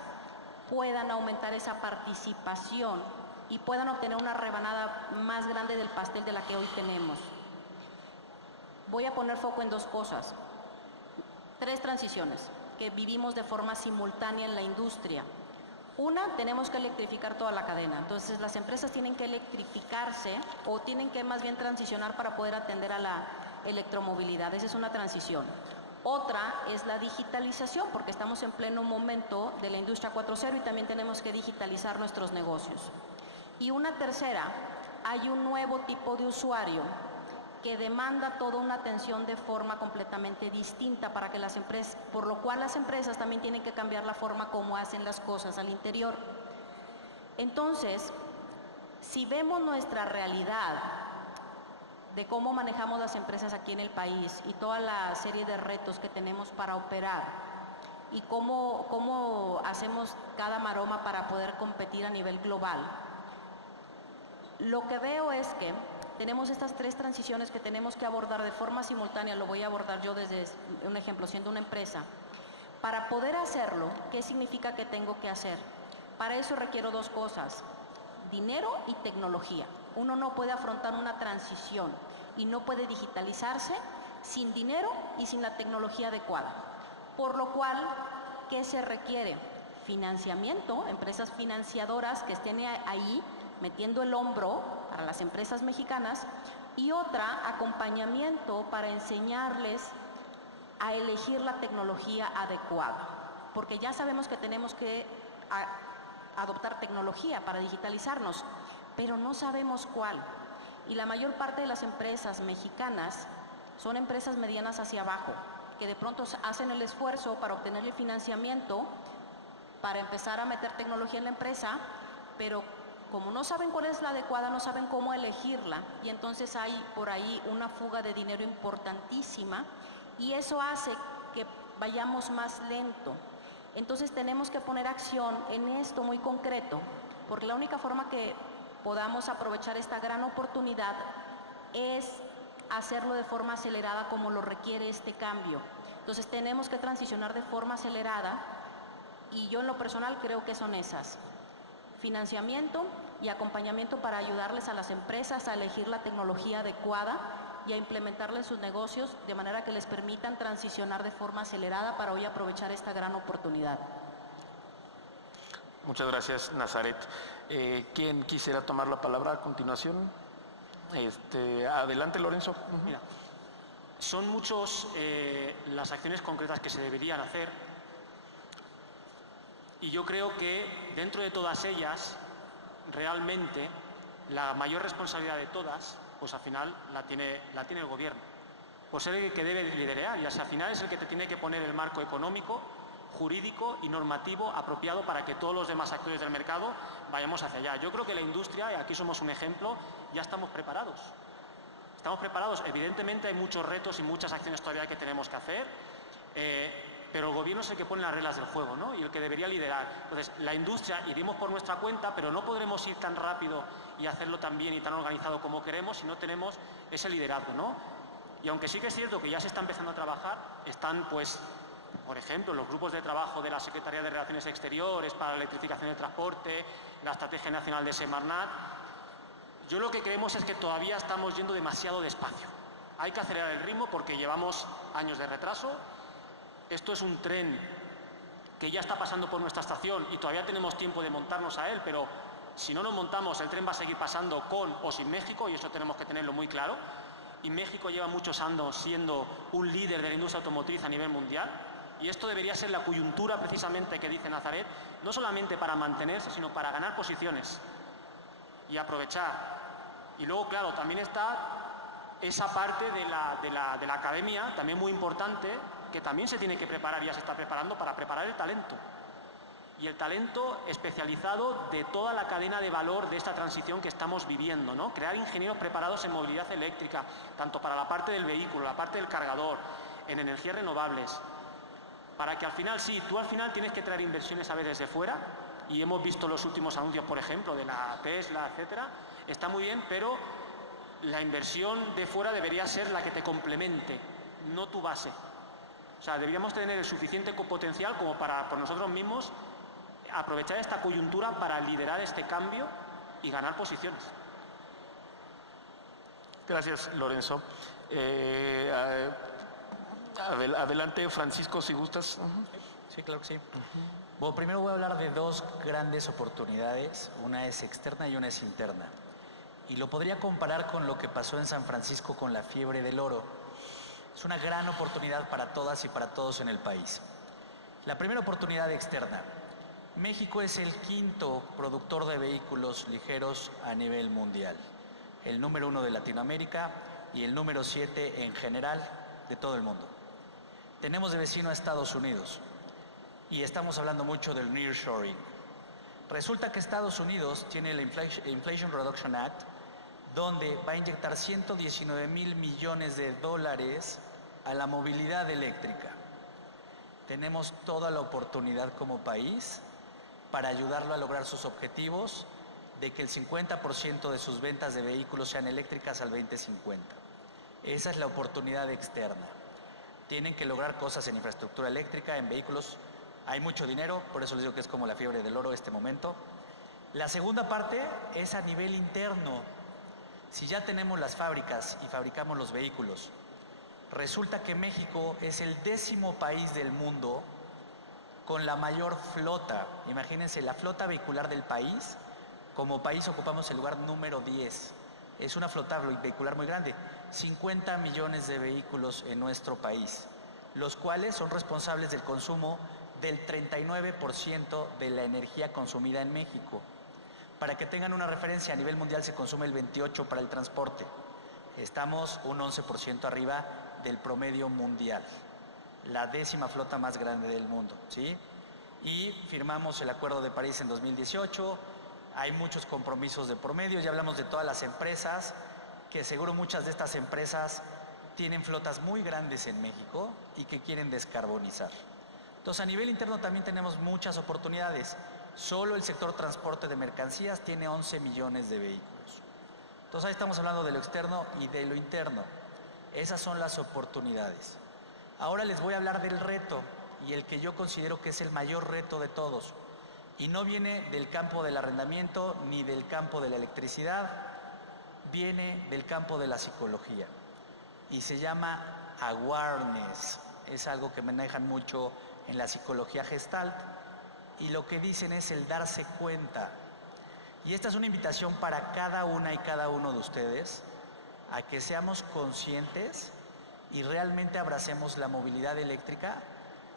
puedan aumentar esa participación y puedan obtener una rebanada más grande del pastel de la que hoy tenemos? Voy a poner foco en dos cosas. 3 transiciones que vivimos de forma simultánea en la industria. Una, tenemos que electrificar toda la cadena. Entonces, las empresas tienen que electrificarse o tienen que más bien transicionar para poder atender a la electromovilidad. Esa es una transición. Otra es la digitalización, porque estamos en pleno momento de la industria 4.0 y también tenemos que digitalizar nuestros negocios. Y una tercera, hay un nuevo tipo de usuario que demanda toda una atención de forma completamente distinta para que las empresas, por lo cual las empresas también tienen que cambiar la forma como hacen las cosas al interior. Entonces, si vemos nuestra realidad de cómo manejamos las empresas aquí en el país y toda la serie de retos que tenemos para operar y cómo hacemos cada maroma para poder competir a nivel global, lo que veo es que tenemos estas 3 transiciones que tenemos que abordar de forma simultánea. Lo voy a abordar yo desde un ejemplo, siendo una empresa. Para poder hacerlo, ¿qué significa que tengo que hacer? Para eso requiero 2 cosas, dinero y tecnología. Uno no puede afrontar una transición y no puede digitalizarse sin dinero y sin la tecnología adecuada. Por lo cual, ¿qué se requiere? Financiamiento, empresas financiadoras que estén ahí metiendo el hombro para las empresas mexicanas, y otra, acompañamiento para enseñarles a elegir la tecnología adecuada, porque ya sabemos que tenemos que adoptar tecnología para digitalizarnos, pero no sabemos cuál. Y la mayor parte de las empresas mexicanas son empresas medianas hacia abajo, que de pronto hacen el esfuerzo para obtener el financiamiento, para empezar a meter tecnología en la empresa, pero como no saben cuál es la adecuada, no saben cómo elegirla, y entonces hay por ahí una fuga de dinero importantísima, y eso hace que vayamos más lento. Entonces tenemos que poner acción en esto muy concreto, porque la única forma que podamos aprovechar esta gran oportunidad es hacerlo de forma acelerada como lo requiere este cambio. Entonces tenemos que transicionar de forma acelerada, y yo en lo personal creo que son esas: financiamiento y acompañamiento para ayudarles a las empresas a elegir la tecnología adecuada y a implementarla en sus negocios de manera que les permitan transicionar de forma acelerada para hoy aprovechar esta gran oportunidad. Muchas gracias, Nazaret. ¿Quién quisiera tomar la palabra a continuación? Adelante, Lorenzo. Mira, son muchos las acciones concretas que se deberían hacer, y yo creo que dentro de todas ellas, realmente, la mayor responsabilidad de todas, pues al final la tiene el gobierno, por ser el que debe liderar, y al final es el que te tiene que poner el marco económico, jurídico y normativo apropiado para que todos los demás actores del mercado vayamos hacia allá. Yo creo que la industria, y aquí somos un ejemplo, ya estamos preparados. Estamos preparados. Evidentemente hay muchos retos y muchas acciones todavía que tenemos que hacer, pero el gobierno es el que pone las reglas del juego, ¿no? Y el que debería liderar. Entonces, la industria iremos por nuestra cuenta, pero no podremos ir tan rápido y hacerlo tan bien y tan organizado como queremos si no tenemos ese liderazgo, ¿no? Y aunque sí que es cierto que ya se está empezando a trabajar, están, pues, por ejemplo, los grupos de trabajo de la Secretaría de Relaciones Exteriores para la electrificación del transporte, la Estrategia Nacional de Semarnat. Yo lo que creemos es que todavía estamos yendo demasiado despacio. Hay que acelerar el ritmo porque llevamos años de retraso. Esto es un tren que ya está pasando por nuestra estación y todavía tenemos tiempo de montarnos a él, pero si no nos montamos, el tren va a seguir pasando con o sin México, y eso tenemos que tenerlo muy claro. Y México lleva muchos años siendo un líder de la industria automotriz a nivel mundial, y esto debería ser la coyuntura precisamente que dice Nazaret, no solamente para mantenerse, sino para ganar posiciones y aprovechar Y luego, claro, también está esa parte de la academia, también muy importante, que también se tiene que preparar, ya se está preparando para preparar el talento. Y el talento especializado de toda la cadena de valor de esta transición que estamos viviendo, ¿no? Crear ingenieros preparados en movilidad eléctrica, tanto para la parte del vehículo, la parte del cargador, en energías renovables, para que al final, sí, tú al final tienes que traer inversiones a veces de fuera, y hemos visto los últimos anuncios, por ejemplo, de la Tesla, etcétera, está muy bien, pero la inversión de fuera debería ser la que te complemente, no tu base. O sea, deberíamos tener el suficiente potencial como para, por nosotros mismos, aprovechar esta coyuntura para liderar este cambio y ganar posiciones. Gracias, Lorenzo. Adelante, Francisco, si gustas. Sí, claro que sí. Bueno, primero voy a hablar de dos grandes oportunidades. Una es externa y una es interna. Y lo podría comparar con lo que pasó en San Francisco con la fiebre del oro. Es una gran oportunidad para todas y para todos en el país. La primera oportunidad externa. México es el quinto productor de vehículos ligeros a nivel mundial. El número 1 de Latinoamérica y el número 7 en general de todo el mundo. Tenemos de vecino a Estados Unidos y estamos hablando mucho del nearshoring. Resulta que Estados Unidos tiene el Inflation Reduction Act, donde va a inyectar 119,000 millones de dólares a la movilidad eléctrica. Tenemos toda la oportunidad como país para ayudarlo a lograr sus objetivos de que el 50% de sus ventas de vehículos sean eléctricas al 2050. Esa es la oportunidad externa. Tienen que lograr cosas en infraestructura eléctrica, en vehículos. Hay mucho dinero, por eso les digo que es como la fiebre del oro este momento. La segunda parte es a nivel interno. Si ya tenemos las fábricas y fabricamos los vehículos, resulta que México es el 10º país del mundo con la mayor flota. Imagínense, la flota vehicular del país, como país ocupamos el lugar número 10. Es una flota vehicular muy grande, 50 millones de vehículos en nuestro país, los cuales son responsables del consumo del 39% de la energía consumida en México. Para que tengan una referencia, a nivel mundial se consume el 28% para el transporte. Estamos un 11% arriba del promedio mundial. La 10ª flota más grande del mundo, ¿sí? Y firmamos el Acuerdo de París en 2018, hay muchos compromisos de por medio, ya hablamos de todas las empresas, que seguro muchas de estas empresas tienen flotas muy grandes en México y que quieren descarbonizar. Entonces, a nivel interno también tenemos muchas oportunidades. Solo el sector transporte de mercancías tiene 11 millones de vehículos. Entonces, ahí estamos hablando de lo externo y de lo interno. Esas son las oportunidades. Ahora les voy a hablar del reto, y el que yo considero que es el mayor reto de todos. Y no viene del campo del arrendamiento ni del campo de la electricidad, viene del campo de la psicología. Y se llama awareness. Es algo que manejan mucho en la psicología Gestalt. Y lo que dicen es el darse cuenta. Y esta es una invitación para cada una y cada uno de ustedes a que seamos conscientes y realmente abracemos la movilidad eléctrica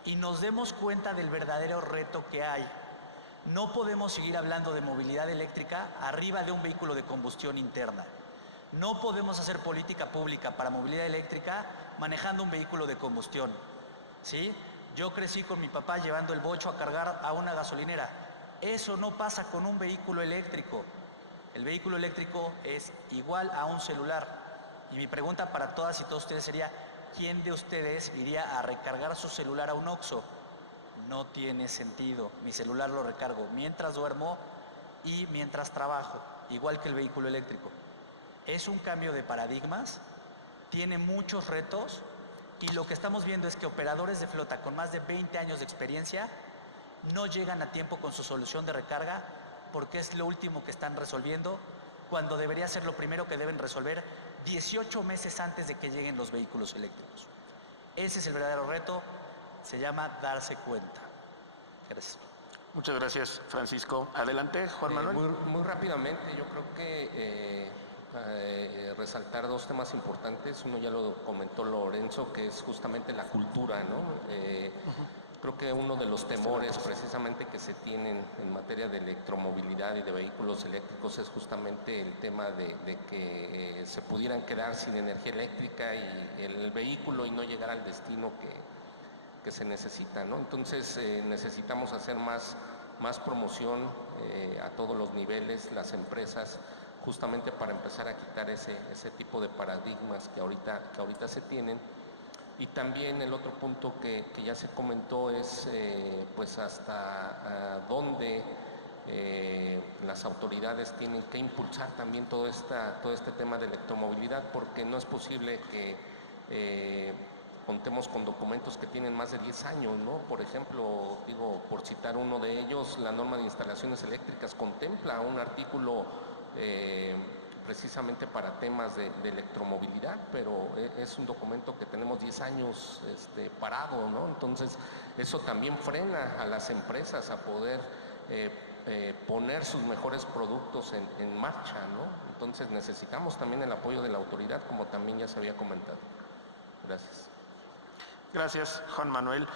y nos demos cuenta del verdadero reto que hay. No podemos seguir hablando de movilidad eléctrica arriba de un vehículo de combustión interna. No podemos hacer política pública para movilidad eléctrica manejando un vehículo de combustión, ¿sí? Yo crecí con mi papá llevando el bocho a cargar a una gasolinera. Eso no pasa con un vehículo eléctrico. El vehículo eléctrico es igual a un celular. Y mi pregunta para todas y todos ustedes sería, ¿quién de ustedes iría a recargar su celular a un Oxxo? No tiene sentido. Mi celular lo recargo mientras duermo y mientras trabajo, igual que el vehículo eléctrico. Es un cambio de paradigmas, tiene muchos retos y lo que estamos viendo es que operadores de flota con más de 20 años de experiencia no llegan a tiempo con su solución de recarga porque es lo último que están resolviendo cuando debería ser lo primero que deben resolver 18 meses antes de que lleguen los vehículos eléctricos. Ese es el verdadero reto, se llama darse cuenta. Gracias. Muchas gracias, Francisco. Adelante, Juan Manuel. Muy rápidamente, yo creo que resaltar dos temas importantes. Uno ya lo comentó Lorenzo, que es justamente la cultura, ¿no? Creo que uno de los temores precisamente que se tienen en materia de electromovilidad y de vehículos eléctricos es justamente el tema de que se pudieran quedar sin energía eléctrica y el vehículo y no llegar al destino que se necesita, ¿no? Entonces necesitamos hacer más promoción a todos los niveles, las empresas, justamente para empezar a quitar ese tipo de paradigmas que ahorita se tienen. Y también el otro punto que ya se comentó es pues hasta dónde las autoridades tienen que impulsar también todo este tema de electromovilidad, porque no es posible que contemos con documentos que tienen más de 10 años, ¿no? Por ejemplo, digo, por citar uno de ellos, la norma de instalaciones eléctricas contempla un artículo precisamente para temas de electromovilidad, pero es un documento que tenemos 10 años parado, ¿no? Entonces, eso también frena a las empresas a poder poner sus mejores productos en marcha, ¿no? Entonces, necesitamos también el apoyo de la autoridad, como también ya se había comentado. Gracias. Gracias, Juan Manuel.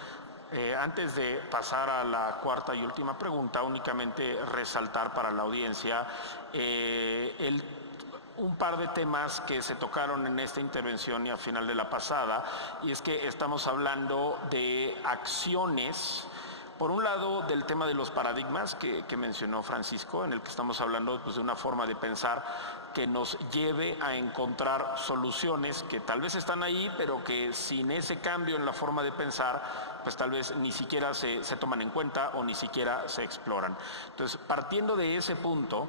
Antes de pasar a la cuarta y última pregunta, únicamente resaltar para la audiencia un par de temas que se tocaron en esta intervención y al final de la pasada, y es que estamos hablando de acciones, por un lado del tema de los paradigmas que mencionó Francisco, en el que estamos hablando pues, de una forma de pensar que nos lleve a encontrar soluciones que tal vez están ahí, pero que sin ese cambio en la forma de pensar, pues tal vez ni siquiera se toman en cuenta o ni siquiera se exploran. Entonces, partiendo de ese punto,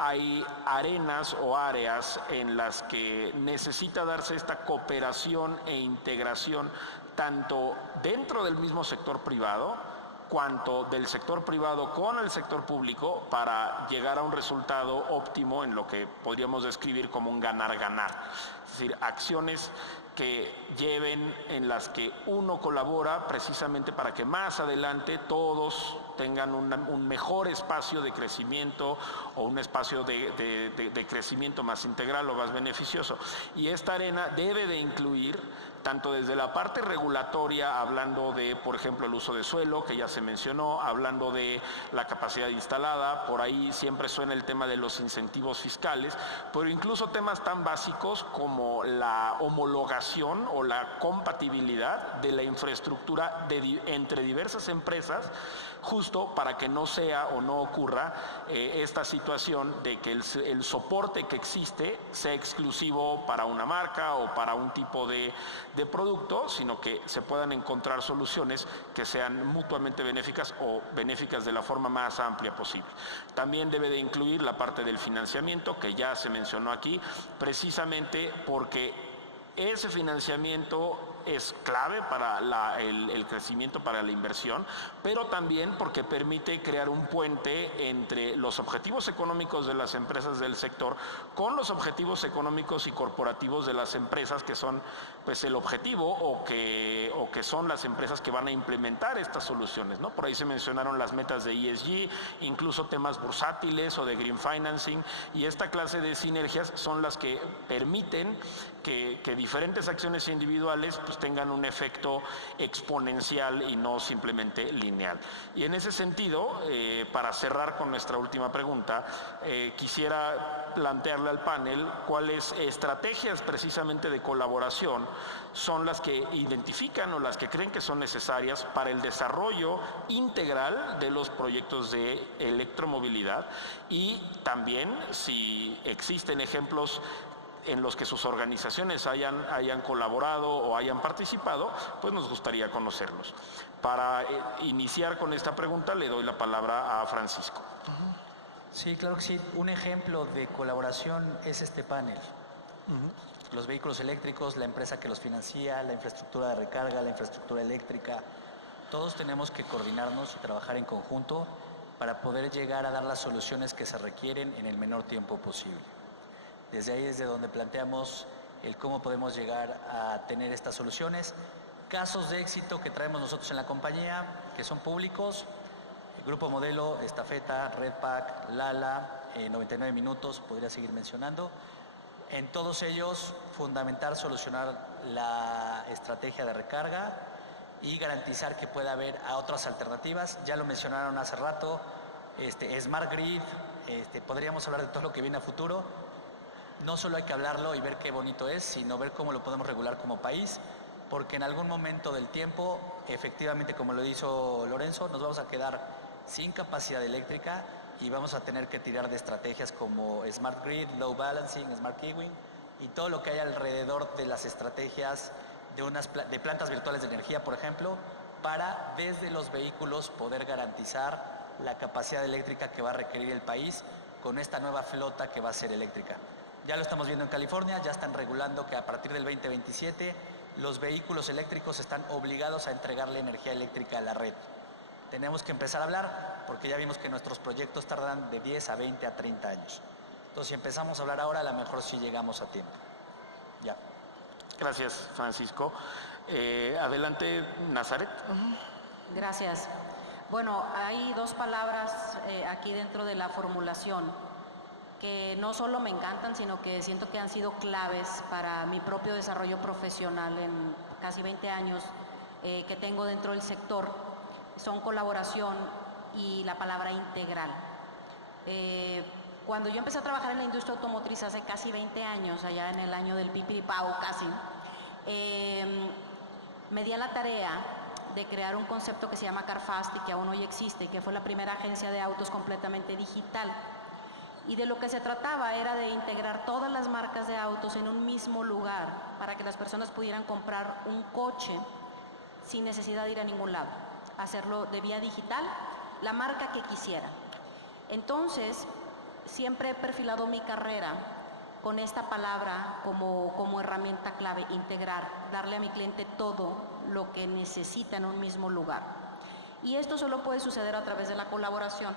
hay arenas o áreas en las que necesita darse esta cooperación e integración tanto dentro del mismo sector privado, cuanto del sector privado con el sector público para llegar a un resultado óptimo en lo que podríamos describir como un ganar-ganar. Es decir, acciones que lleven en las que uno colabora precisamente para que más adelante todos tengan un mejor espacio de crecimiento o un espacio de crecimiento más integral o más beneficioso. Y esta arena debe de incluir tanto desde la parte regulatoria, hablando de, por ejemplo, el uso de suelo, que ya se mencionó, hablando de la capacidad instalada, por ahí siempre suena el tema de los incentivos fiscales, pero incluso temas tan básicos como la homologación o la compatibilidad de la infraestructura entre diversas empresas, justo para que no sea o no ocurra esta situación de que el soporte que existe sea exclusivo para una marca o para un tipo de producto, sino que se puedan encontrar soluciones que sean mutuamente benéficas o benéficas de la forma más amplia posible. También debe de incluir la parte del financiamiento, que ya se mencionó aquí, precisamente porque ese financiamiento es clave para el crecimiento, para la inversión, pero también porque permite crear un puente entre los objetivos económicos de las empresas del sector con los objetivos económicos y corporativos de las empresas que son pues el objetivo o que son las empresas que van a implementar estas soluciones, ¿no? Por ahí se mencionaron las metas de ESG, incluso temas bursátiles o de green financing, y esta clase de sinergias son las que permiten que diferentes acciones individuales pues tengan un efecto exponencial y no simplemente lineal. Y en ese sentido, para cerrar con nuestra última pregunta, quisiera plantearle al panel cuáles estrategias precisamente de colaboración son las que identifican o las que creen que son necesarias para el desarrollo integral de los proyectos de electromovilidad, y también si existen ejemplos en los que sus organizaciones hayan colaborado o hayan participado, pues nos gustaría conocerlos. Para iniciar con esta pregunta le doy la palabra a Francisco. Sí, claro que sí. Un ejemplo de colaboración es este panel. Los vehículos eléctricos, la empresa que los financia, la infraestructura de recarga, la infraestructura eléctrica, todos tenemos que coordinarnos y trabajar en conjunto para poder llegar a dar las soluciones que se requieren en el menor tiempo posible. Desde ahí es de donde planteamos el cómo podemos llegar a tener estas soluciones. Casos de éxito que traemos nosotros en la compañía, que son públicos: el Grupo Modelo, Estafeta, Redpack, Lala, 99 Minutos, podría seguir mencionando. En todos ellos, fundamental solucionar la estrategia de recarga y garantizar que pueda haber otras alternativas. Ya lo mencionaron hace rato, Smart Grid, podríamos hablar de todo lo que viene a futuro. No solo hay que hablarlo y ver qué bonito es, sino ver cómo lo podemos regular como país, porque en algún momento del tiempo, efectivamente, como lo hizo Lorenzo, nos vamos a quedar sin capacidad eléctrica y vamos a tener que tirar de estrategias como Smart Grid, Load Balancing, Smart Queuing y todo lo que hay alrededor de las estrategias de plantas virtuales de energía, por ejemplo, para desde los vehículos poder garantizar la capacidad eléctrica que va a requerir el país con esta nueva flota que va a ser eléctrica. Ya lo estamos viendo en California, ya están regulando que a partir del 2027 los vehículos eléctricos están obligados a entregarle energía eléctrica a la red. Tenemos que empezar a hablar porque ya vimos que nuestros proyectos tardan de 10 a 20 a 30 años. Entonces, si empezamos a hablar ahora, a lo mejor sí llegamos a tiempo. Ya. Gracias, Francisco. Adelante, Nazaret. Gracias. Bueno, hay dos palabras aquí dentro de la formulación que no solo me encantan, sino que siento que han sido claves para mi propio desarrollo profesional en casi 20 años que tengo dentro del sector. Son colaboración y la palabra integral. Cuando yo empecé a trabajar en la industria automotriz hace casi 20 años, allá en el año del pipiripao casi, me di a la tarea de crear un concepto que se llama CarFast y que aún hoy existe, y que fue la primera agencia de autos completamente digital. Y de lo que se trataba era de integrar todas las marcas de autos en un mismo lugar para que las personas pudieran comprar un coche sin necesidad de ir a ningún lado, hacerlo de vía digital, la marca que quisiera. Entonces, siempre he perfilado mi carrera con esta palabra como herramienta clave, integrar, darle a mi cliente todo lo que necesita en un mismo lugar. Y esto solo puede suceder a través de la colaboración,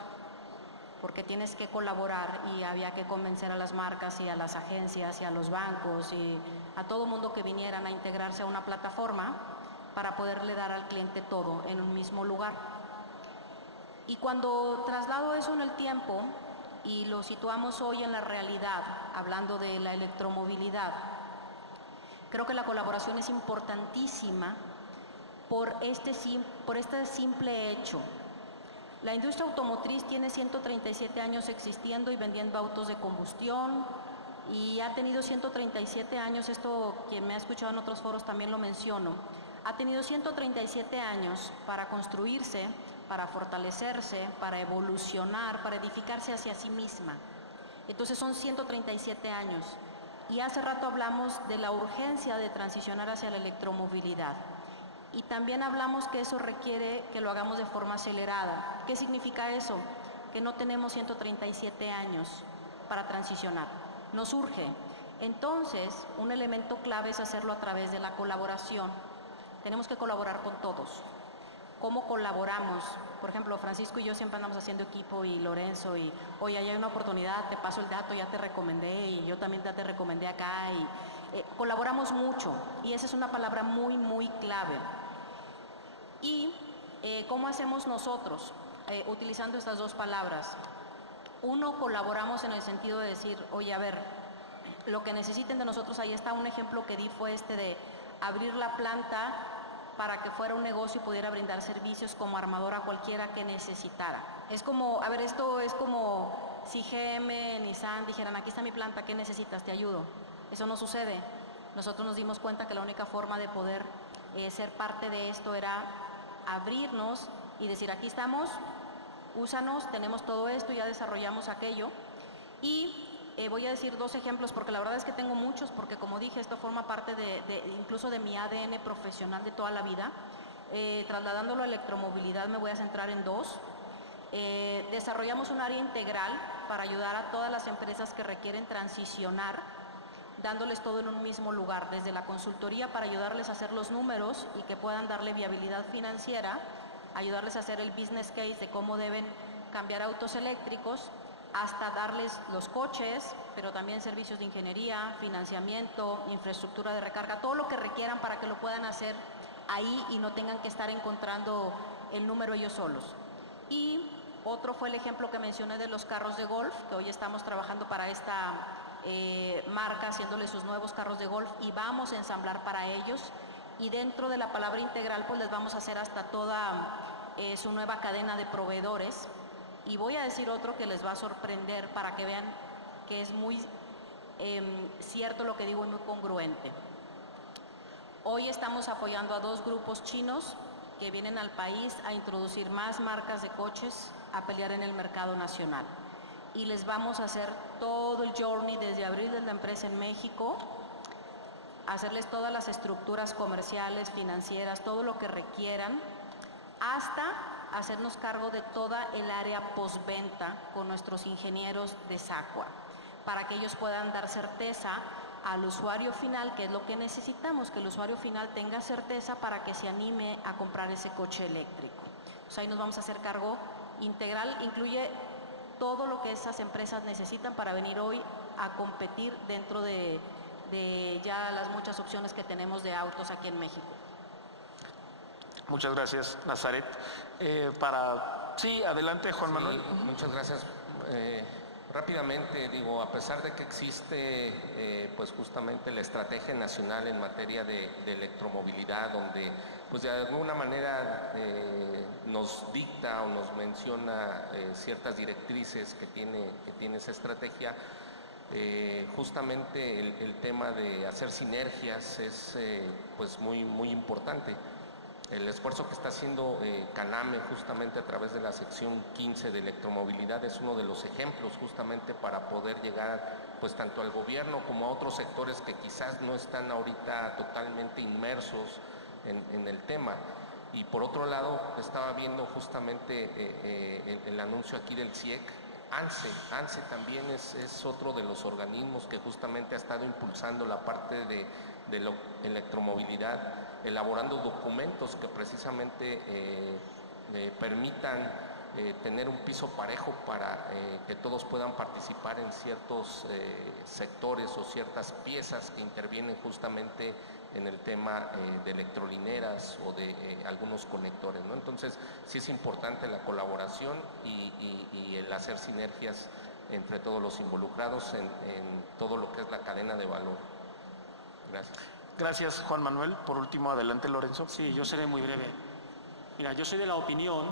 porque tienes que colaborar y había que convencer a las marcas y a las agencias y a los bancos y a todo mundo que vinieran a integrarse a una plataforma para poderle dar al cliente todo en un mismo lugar. Y cuando traslado eso en el tiempo y lo situamos hoy en la realidad, hablando de la electromovilidad, creo que la colaboración es importantísima por este simple hecho. La industria automotriz tiene 137 años existiendo y vendiendo autos de combustión y ha tenido 137 años, esto quien me ha escuchado en otros foros también lo menciono, ha tenido 137 años para construirse, para fortalecerse, para evolucionar, para edificarse hacia sí misma. Entonces son 137 años. Y hace rato hablamos de la urgencia de transicionar hacia la electromovilidad. Y también hablamos que eso requiere que lo hagamos de forma acelerada. ¿Qué significa eso? Que no tenemos 137 años para transicionar. Nos urge. Entonces, un elemento clave es hacerlo a través de la colaboración. Tenemos que colaborar con todos. ¿Cómo colaboramos? Por ejemplo, Francisco y yo siempre andamos haciendo equipo y Lorenzo y, oye, ahí hay una oportunidad, te paso el dato, ya te recomendé y yo también ya te recomendé acá y colaboramos mucho y esa es una palabra muy, muy clave. ¿Y cómo hacemos nosotros utilizando estas dos palabras? Uno, colaboramos en el sentido de decir, oye, a ver, lo que necesiten de nosotros, ahí está un ejemplo que di fue de abrir la planta para que fuera un negocio y pudiera brindar servicios como armador a cualquiera que necesitara. Es como, a ver, esto es como si GM, Nissan dijeran, aquí está mi planta, ¿qué necesitas? Te ayudo. Eso no sucede. Nosotros nos dimos cuenta que la única forma de poder ser parte de esto era abrirnos y decir, aquí estamos, úsanos, tenemos todo esto, ya desarrollamos aquello. Y voy a decir dos ejemplos porque la verdad es que tengo muchos, porque como dije, esto forma parte incluso de mi ADN profesional de toda la vida. Trasladándolo a electromovilidad me voy a centrar en dos. Desarrollamos un área integral para ayudar a todas las empresas que requieren transicionar, dándoles todo en un mismo lugar, desde la consultoría para ayudarles a hacer los números y que puedan darle viabilidad financiera, ayudarles a hacer el business case de cómo deben cambiar autos eléctricos, hasta darles los coches, pero también servicios de ingeniería, financiamiento, infraestructura de recarga, todo lo que requieran para que lo puedan hacer ahí y no tengan que estar encontrando el número ellos solos. Y otro fue el ejemplo que mencioné de los carros de golf, que hoy estamos trabajando para esta marca, haciéndole sus nuevos carros de golf y vamos a ensamblar para ellos. y dentro de la palabra integral pues les vamos a hacer hasta toda su nueva cadena de proveedores. Y voy a decir otro que les va a sorprender para que vean que es muy cierto lo que digo y muy congruente. Hoy estamos apoyando a 2 grupos chinos que vienen al país a introducir más marcas de coches, a pelear en el mercado nacional. Y les vamos a hacer todo el journey desde abrir la empresa en México, hacerles todas las estructuras comerciales, financieras, todo lo que requieran, hasta hacernos cargo de toda el área postventa con nuestros ingenieros de SACWA, para que ellos puedan dar certeza al usuario final, que es lo que necesitamos, que el usuario final tenga certeza para que se anime a comprar ese coche eléctrico. Pues ahí nos vamos a hacer cargo integral, incluye todo lo que esas empresas necesitan para venir hoy a competir dentro de ya las muchas opciones que tenemos de autos aquí en México. Muchas gracias, Nazaret. Sí, adelante, Juan Manuel. Muchas gracias. Rápidamente, digo, a pesar de que existe pues justamente la estrategia nacional en materia de electromovilidad, donde pues de alguna manera nos dicta o nos menciona ciertas directrices que tiene esa estrategia, justamente el tema de hacer sinergias es pues muy importante. El esfuerzo que está haciendo CANAME justamente a través de la sección 15 de electromovilidad es uno de los ejemplos justamente para poder llegar pues tanto al gobierno como a otros sectores que quizás no están ahorita totalmente inmersos en el tema. Y por otro lado, estaba viendo justamente el anuncio aquí del CIEC. ANSE también es otro de los organismos que justamente ha estado impulsando la parte de la electromovilidad, elaborando documentos que precisamente permitan tener un piso parejo para que todos puedan participar en ciertos sectores o ciertas piezas que intervienen justamente en el tema de electrolineras o de algunos conectores, ¿no? Entonces, sí es importante la colaboración y el hacer sinergias entre todos los involucrados en todo lo que es la cadena de valor. Gracias. Gracias, Juan Manuel. Por último, adelante, Lorenzo. Sí, yo seré muy breve. Mira, yo soy de la opinión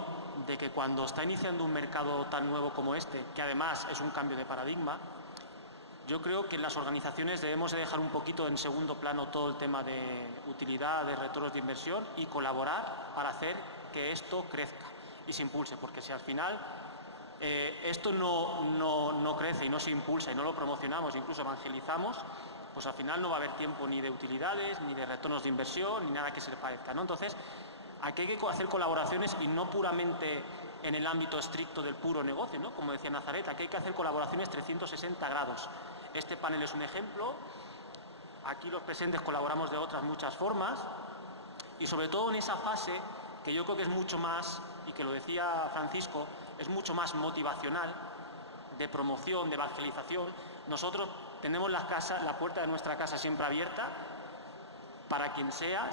de que cuando está iniciando un mercado tan nuevo como este, que además es un cambio de paradigma, yo creo que en las organizaciones debemos de dejar un poquito en segundo plano todo el tema de utilidad, de retornos de inversión y colaborar para hacer que esto crezca y se impulse, porque si al final esto no crece y no se impulsa y no lo promocionamos, incluso evangelizamos, pues al final no va a haber tiempo ni de utilidades, ni de retornos de inversión, ni nada que se le parezca, ¿no? Entonces, aquí hay que hacer colaboraciones y no puramente en el ámbito estricto del puro negocio, ¿no? Como decía Nazaret, aquí hay que hacer colaboraciones 360 grados. Este panel es un ejemplo, aquí los presentes colaboramos de otras muchas formas y sobre todo en esa fase que yo creo que es mucho más, y que lo decía Francisco, es mucho más motivacional, de promoción, de evangelización. Nosotros tenemos la puerta de nuestra casa siempre abierta para quien sea,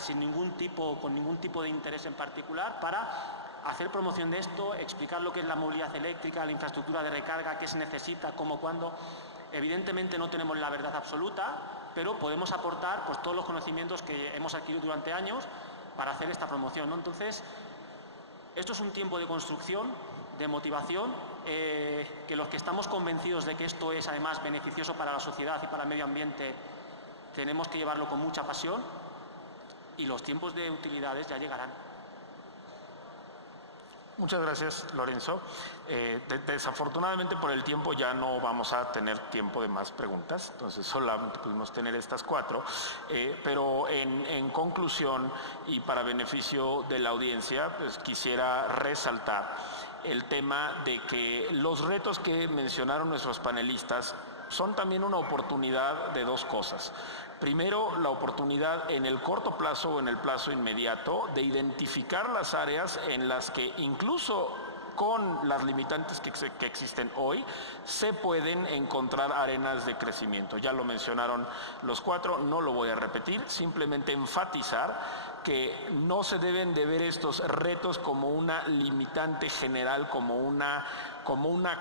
con ningún tipo de interés en particular, para hacer promoción de esto, explicar lo que es la movilidad eléctrica, la infraestructura de recarga, qué se necesita, cómo, cuándo. Evidentemente no tenemos la verdad absoluta, pero podemos aportar pues todos los conocimientos que hemos adquirido durante años para hacer esta promoción, ¿no? Entonces, esto es un tiempo de construcción, de motivación, que los que estamos convencidos de que esto es además beneficioso para la sociedad y para el medio ambiente, tenemos que llevarlo con mucha pasión y los tiempos de utilidades ya llegarán. Muchas gracias, Lorenzo. Desafortunadamente por el tiempo ya no vamos a tener tiempo de más preguntas, entonces solamente pudimos tener estas 4, pero en conclusión y para beneficio de la audiencia, pues quisiera resaltar el tema de que los retos que mencionaron nuestros panelistas son también una oportunidad de 2 cosas. Primero, la oportunidad en el corto plazo o en el plazo inmediato de identificar las áreas en las que incluso con las limitantes que existen hoy, se pueden encontrar arenas de crecimiento. Ya lo mencionaron los 4, no lo voy a repetir, simplemente enfatizar que no se deben de ver estos retos como una limitante general, como una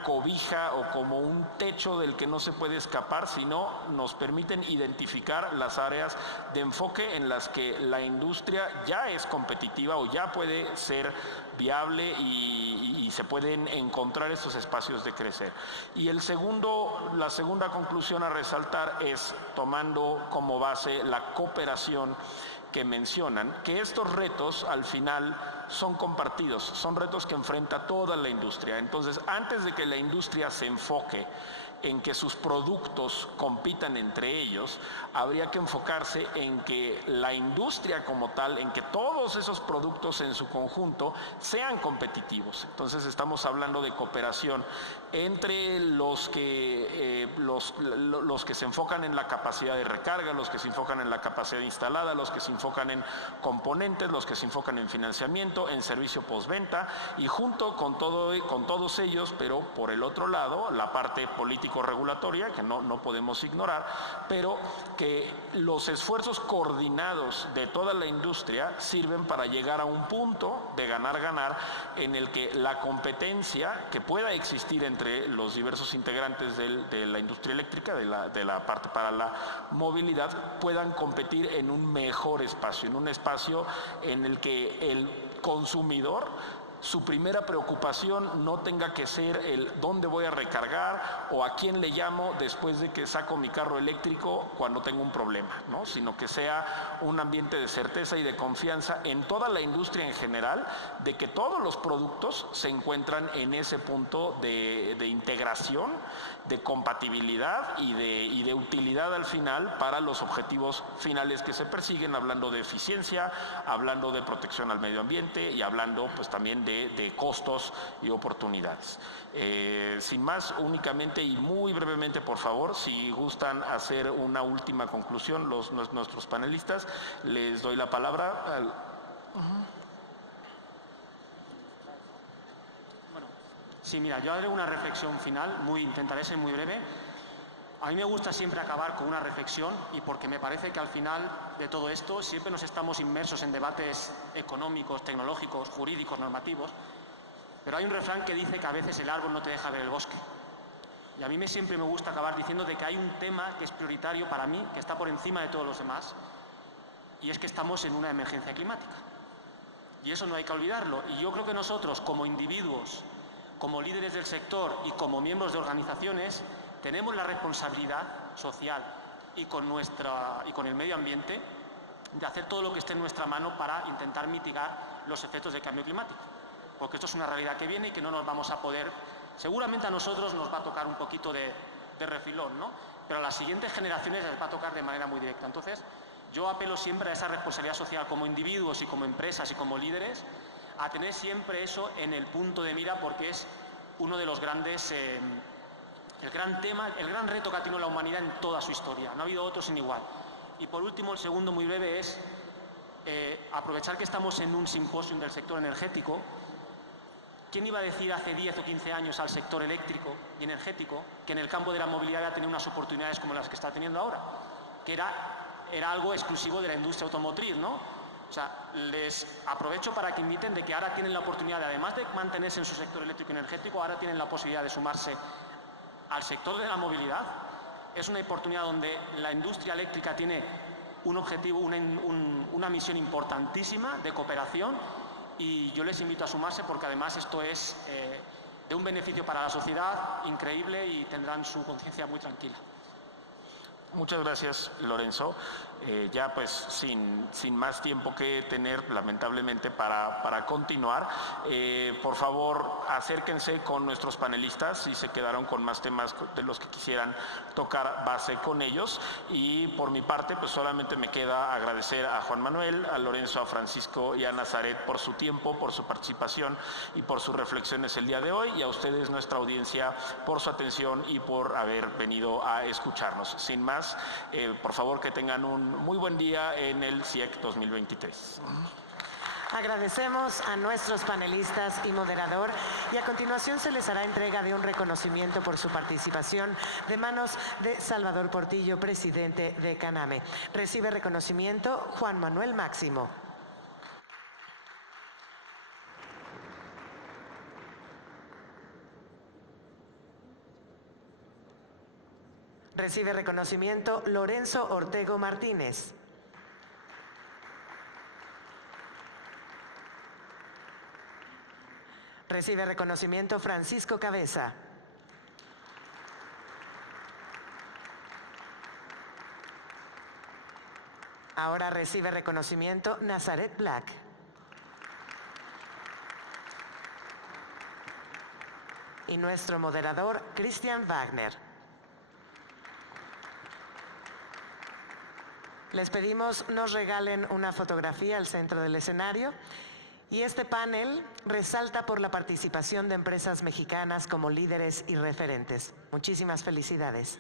cobija o como un techo del que no se puede escapar, sino nos permiten identificar las áreas de enfoque en las que la industria ya es competitiva o ya puede ser viable y se pueden encontrar estos espacios de crecer. Y la segunda conclusión a resaltar es, tomando como base la cooperación que mencionan, que estos retos al final son compartidos, son retos que enfrenta toda la industria. Entonces, antes de que la industria se enfoque en que sus productos compitan entre ellos, habría que enfocarse en que la industria como tal, en que todos esos productos en su conjunto sean competitivos. Entonces estamos hablando de cooperación entre los que se enfocan en la capacidad de recarga, los que se enfocan en la capacidad instalada, los que se enfocan en componentes, los que se enfocan en financiamiento, en servicio postventa, y junto con todos ellos, pero por el otro lado, la parte político-regulatoria, que no podemos ignorar, pero que los esfuerzos coordinados de toda la industria sirven para llegar a un punto de ganar-ganar en el que la competencia que pueda existir entre los diversos integrantes de la industria eléctrica, de la parte para la movilidad, puedan competir en un mejor espacio, en un espacio en el que el consumidor, su primera preocupación no tenga que ser el dónde voy a recargar o a quién le llamo después de que saco mi carro eléctrico cuando tengo un problema, ¿no? Sino que sea un ambiente de certeza y de confianza en toda la industria en general, de que todos los productos se encuentran en ese punto de integración, de compatibilidad y de utilidad al final para los objetivos finales que se persiguen, hablando de eficiencia, hablando de protección al medio ambiente y hablando pues también de costos y oportunidades. Sin más, únicamente y muy brevemente, por favor, si gustan hacer una última conclusión nuestros panelistas, les doy la palabra. Bueno, sí, mira, yo haré una reflexión final, intentaré ser muy breve. A mí me gusta siempre acabar con una reflexión, y porque me parece que al final de todo esto siempre nos estamos inmersos en debates económicos, tecnológicos, jurídicos, normativos, pero hay un refrán que dice que a veces el árbol no te deja ver el bosque. Y a mí siempre me gusta acabar diciendo de que hay un tema que es prioritario para mí, que está por encima de todos los demás, y es que estamos en una emergencia climática. Y eso no hay que olvidarlo. Y yo creo que nosotros, como individuos, como líderes del sector y como miembros de organizaciones, tenemos la responsabilidad social y con el medio ambiente de hacer todo lo que esté en nuestra mano para intentar mitigar los efectos del cambio climático. Porque esto es una realidad que viene y que no nos vamos a poder, seguramente a nosotros nos va a tocar un poquito de refilón, ¿no? Pero a las siguientes generaciones les va a tocar de manera muy directa. Entonces, yo apelo siempre a esa responsabilidad social como individuos y como empresas y como líderes, a tener siempre eso en el punto de mira, porque es uno de los grandes... el gran tema, el gran reto que ha tenido la humanidad en toda su historia. No ha habido otro sin igual. Y por último, el segundo muy breve es aprovechar que estamos en un simposio del sector energético. ¿Quién iba a decir hace 10 o 15 años al sector eléctrico y energético que en el campo de la movilidad iba a tener unas oportunidades como las que está teniendo ahora? Que era algo exclusivo de la industria automotriz, ¿no? O sea, les aprovecho para que inviten de que ahora tienen la oportunidad, de, además de mantenerse en su sector eléctrico y energético, ahora tienen la posibilidad de sumarse al sector de la movilidad. Es una oportunidad donde la industria eléctrica tiene un objetivo, una misión importantísima de cooperación, y yo les invito a sumarse porque además esto es de un beneficio para la sociedad increíble y tendrán su conciencia muy tranquila. Muchas gracias, Lorenzo. Ya pues sin más tiempo que tener, lamentablemente, para continuar, por favor acérquense con nuestros panelistas si se quedaron con más temas de los que quisieran tocar base con ellos. Y por mi parte, pues solamente me queda agradecer a Juan Manuel, a Lorenzo, a Francisco y a Nazaret por su tiempo, por su participación y por sus reflexiones el día de hoy, y a ustedes, nuestra audiencia, por su atención y por haber venido a escucharnos. Sin más, por favor, que tengan un muy buen día en el CIEC 2023. Agradecemos a nuestros panelistas y moderador, y a continuación se les hará entrega de un reconocimiento por su participación de manos de Salvador Portillo, presidente de CANAME. Recibe reconocimiento Juan Manuel Máximo. Recibe reconocimiento Lorenzo Ortego Martínez. Recibe reconocimiento Francisco Cabeza. Ahora recibe reconocimiento Nazaret Black. Y nuestro moderador, Christian Wagner. Les pedimos nos regalen una fotografía al centro del escenario. Y este panel resalta por la participación de empresas mexicanas como líderes y referentes. Muchísimas felicidades.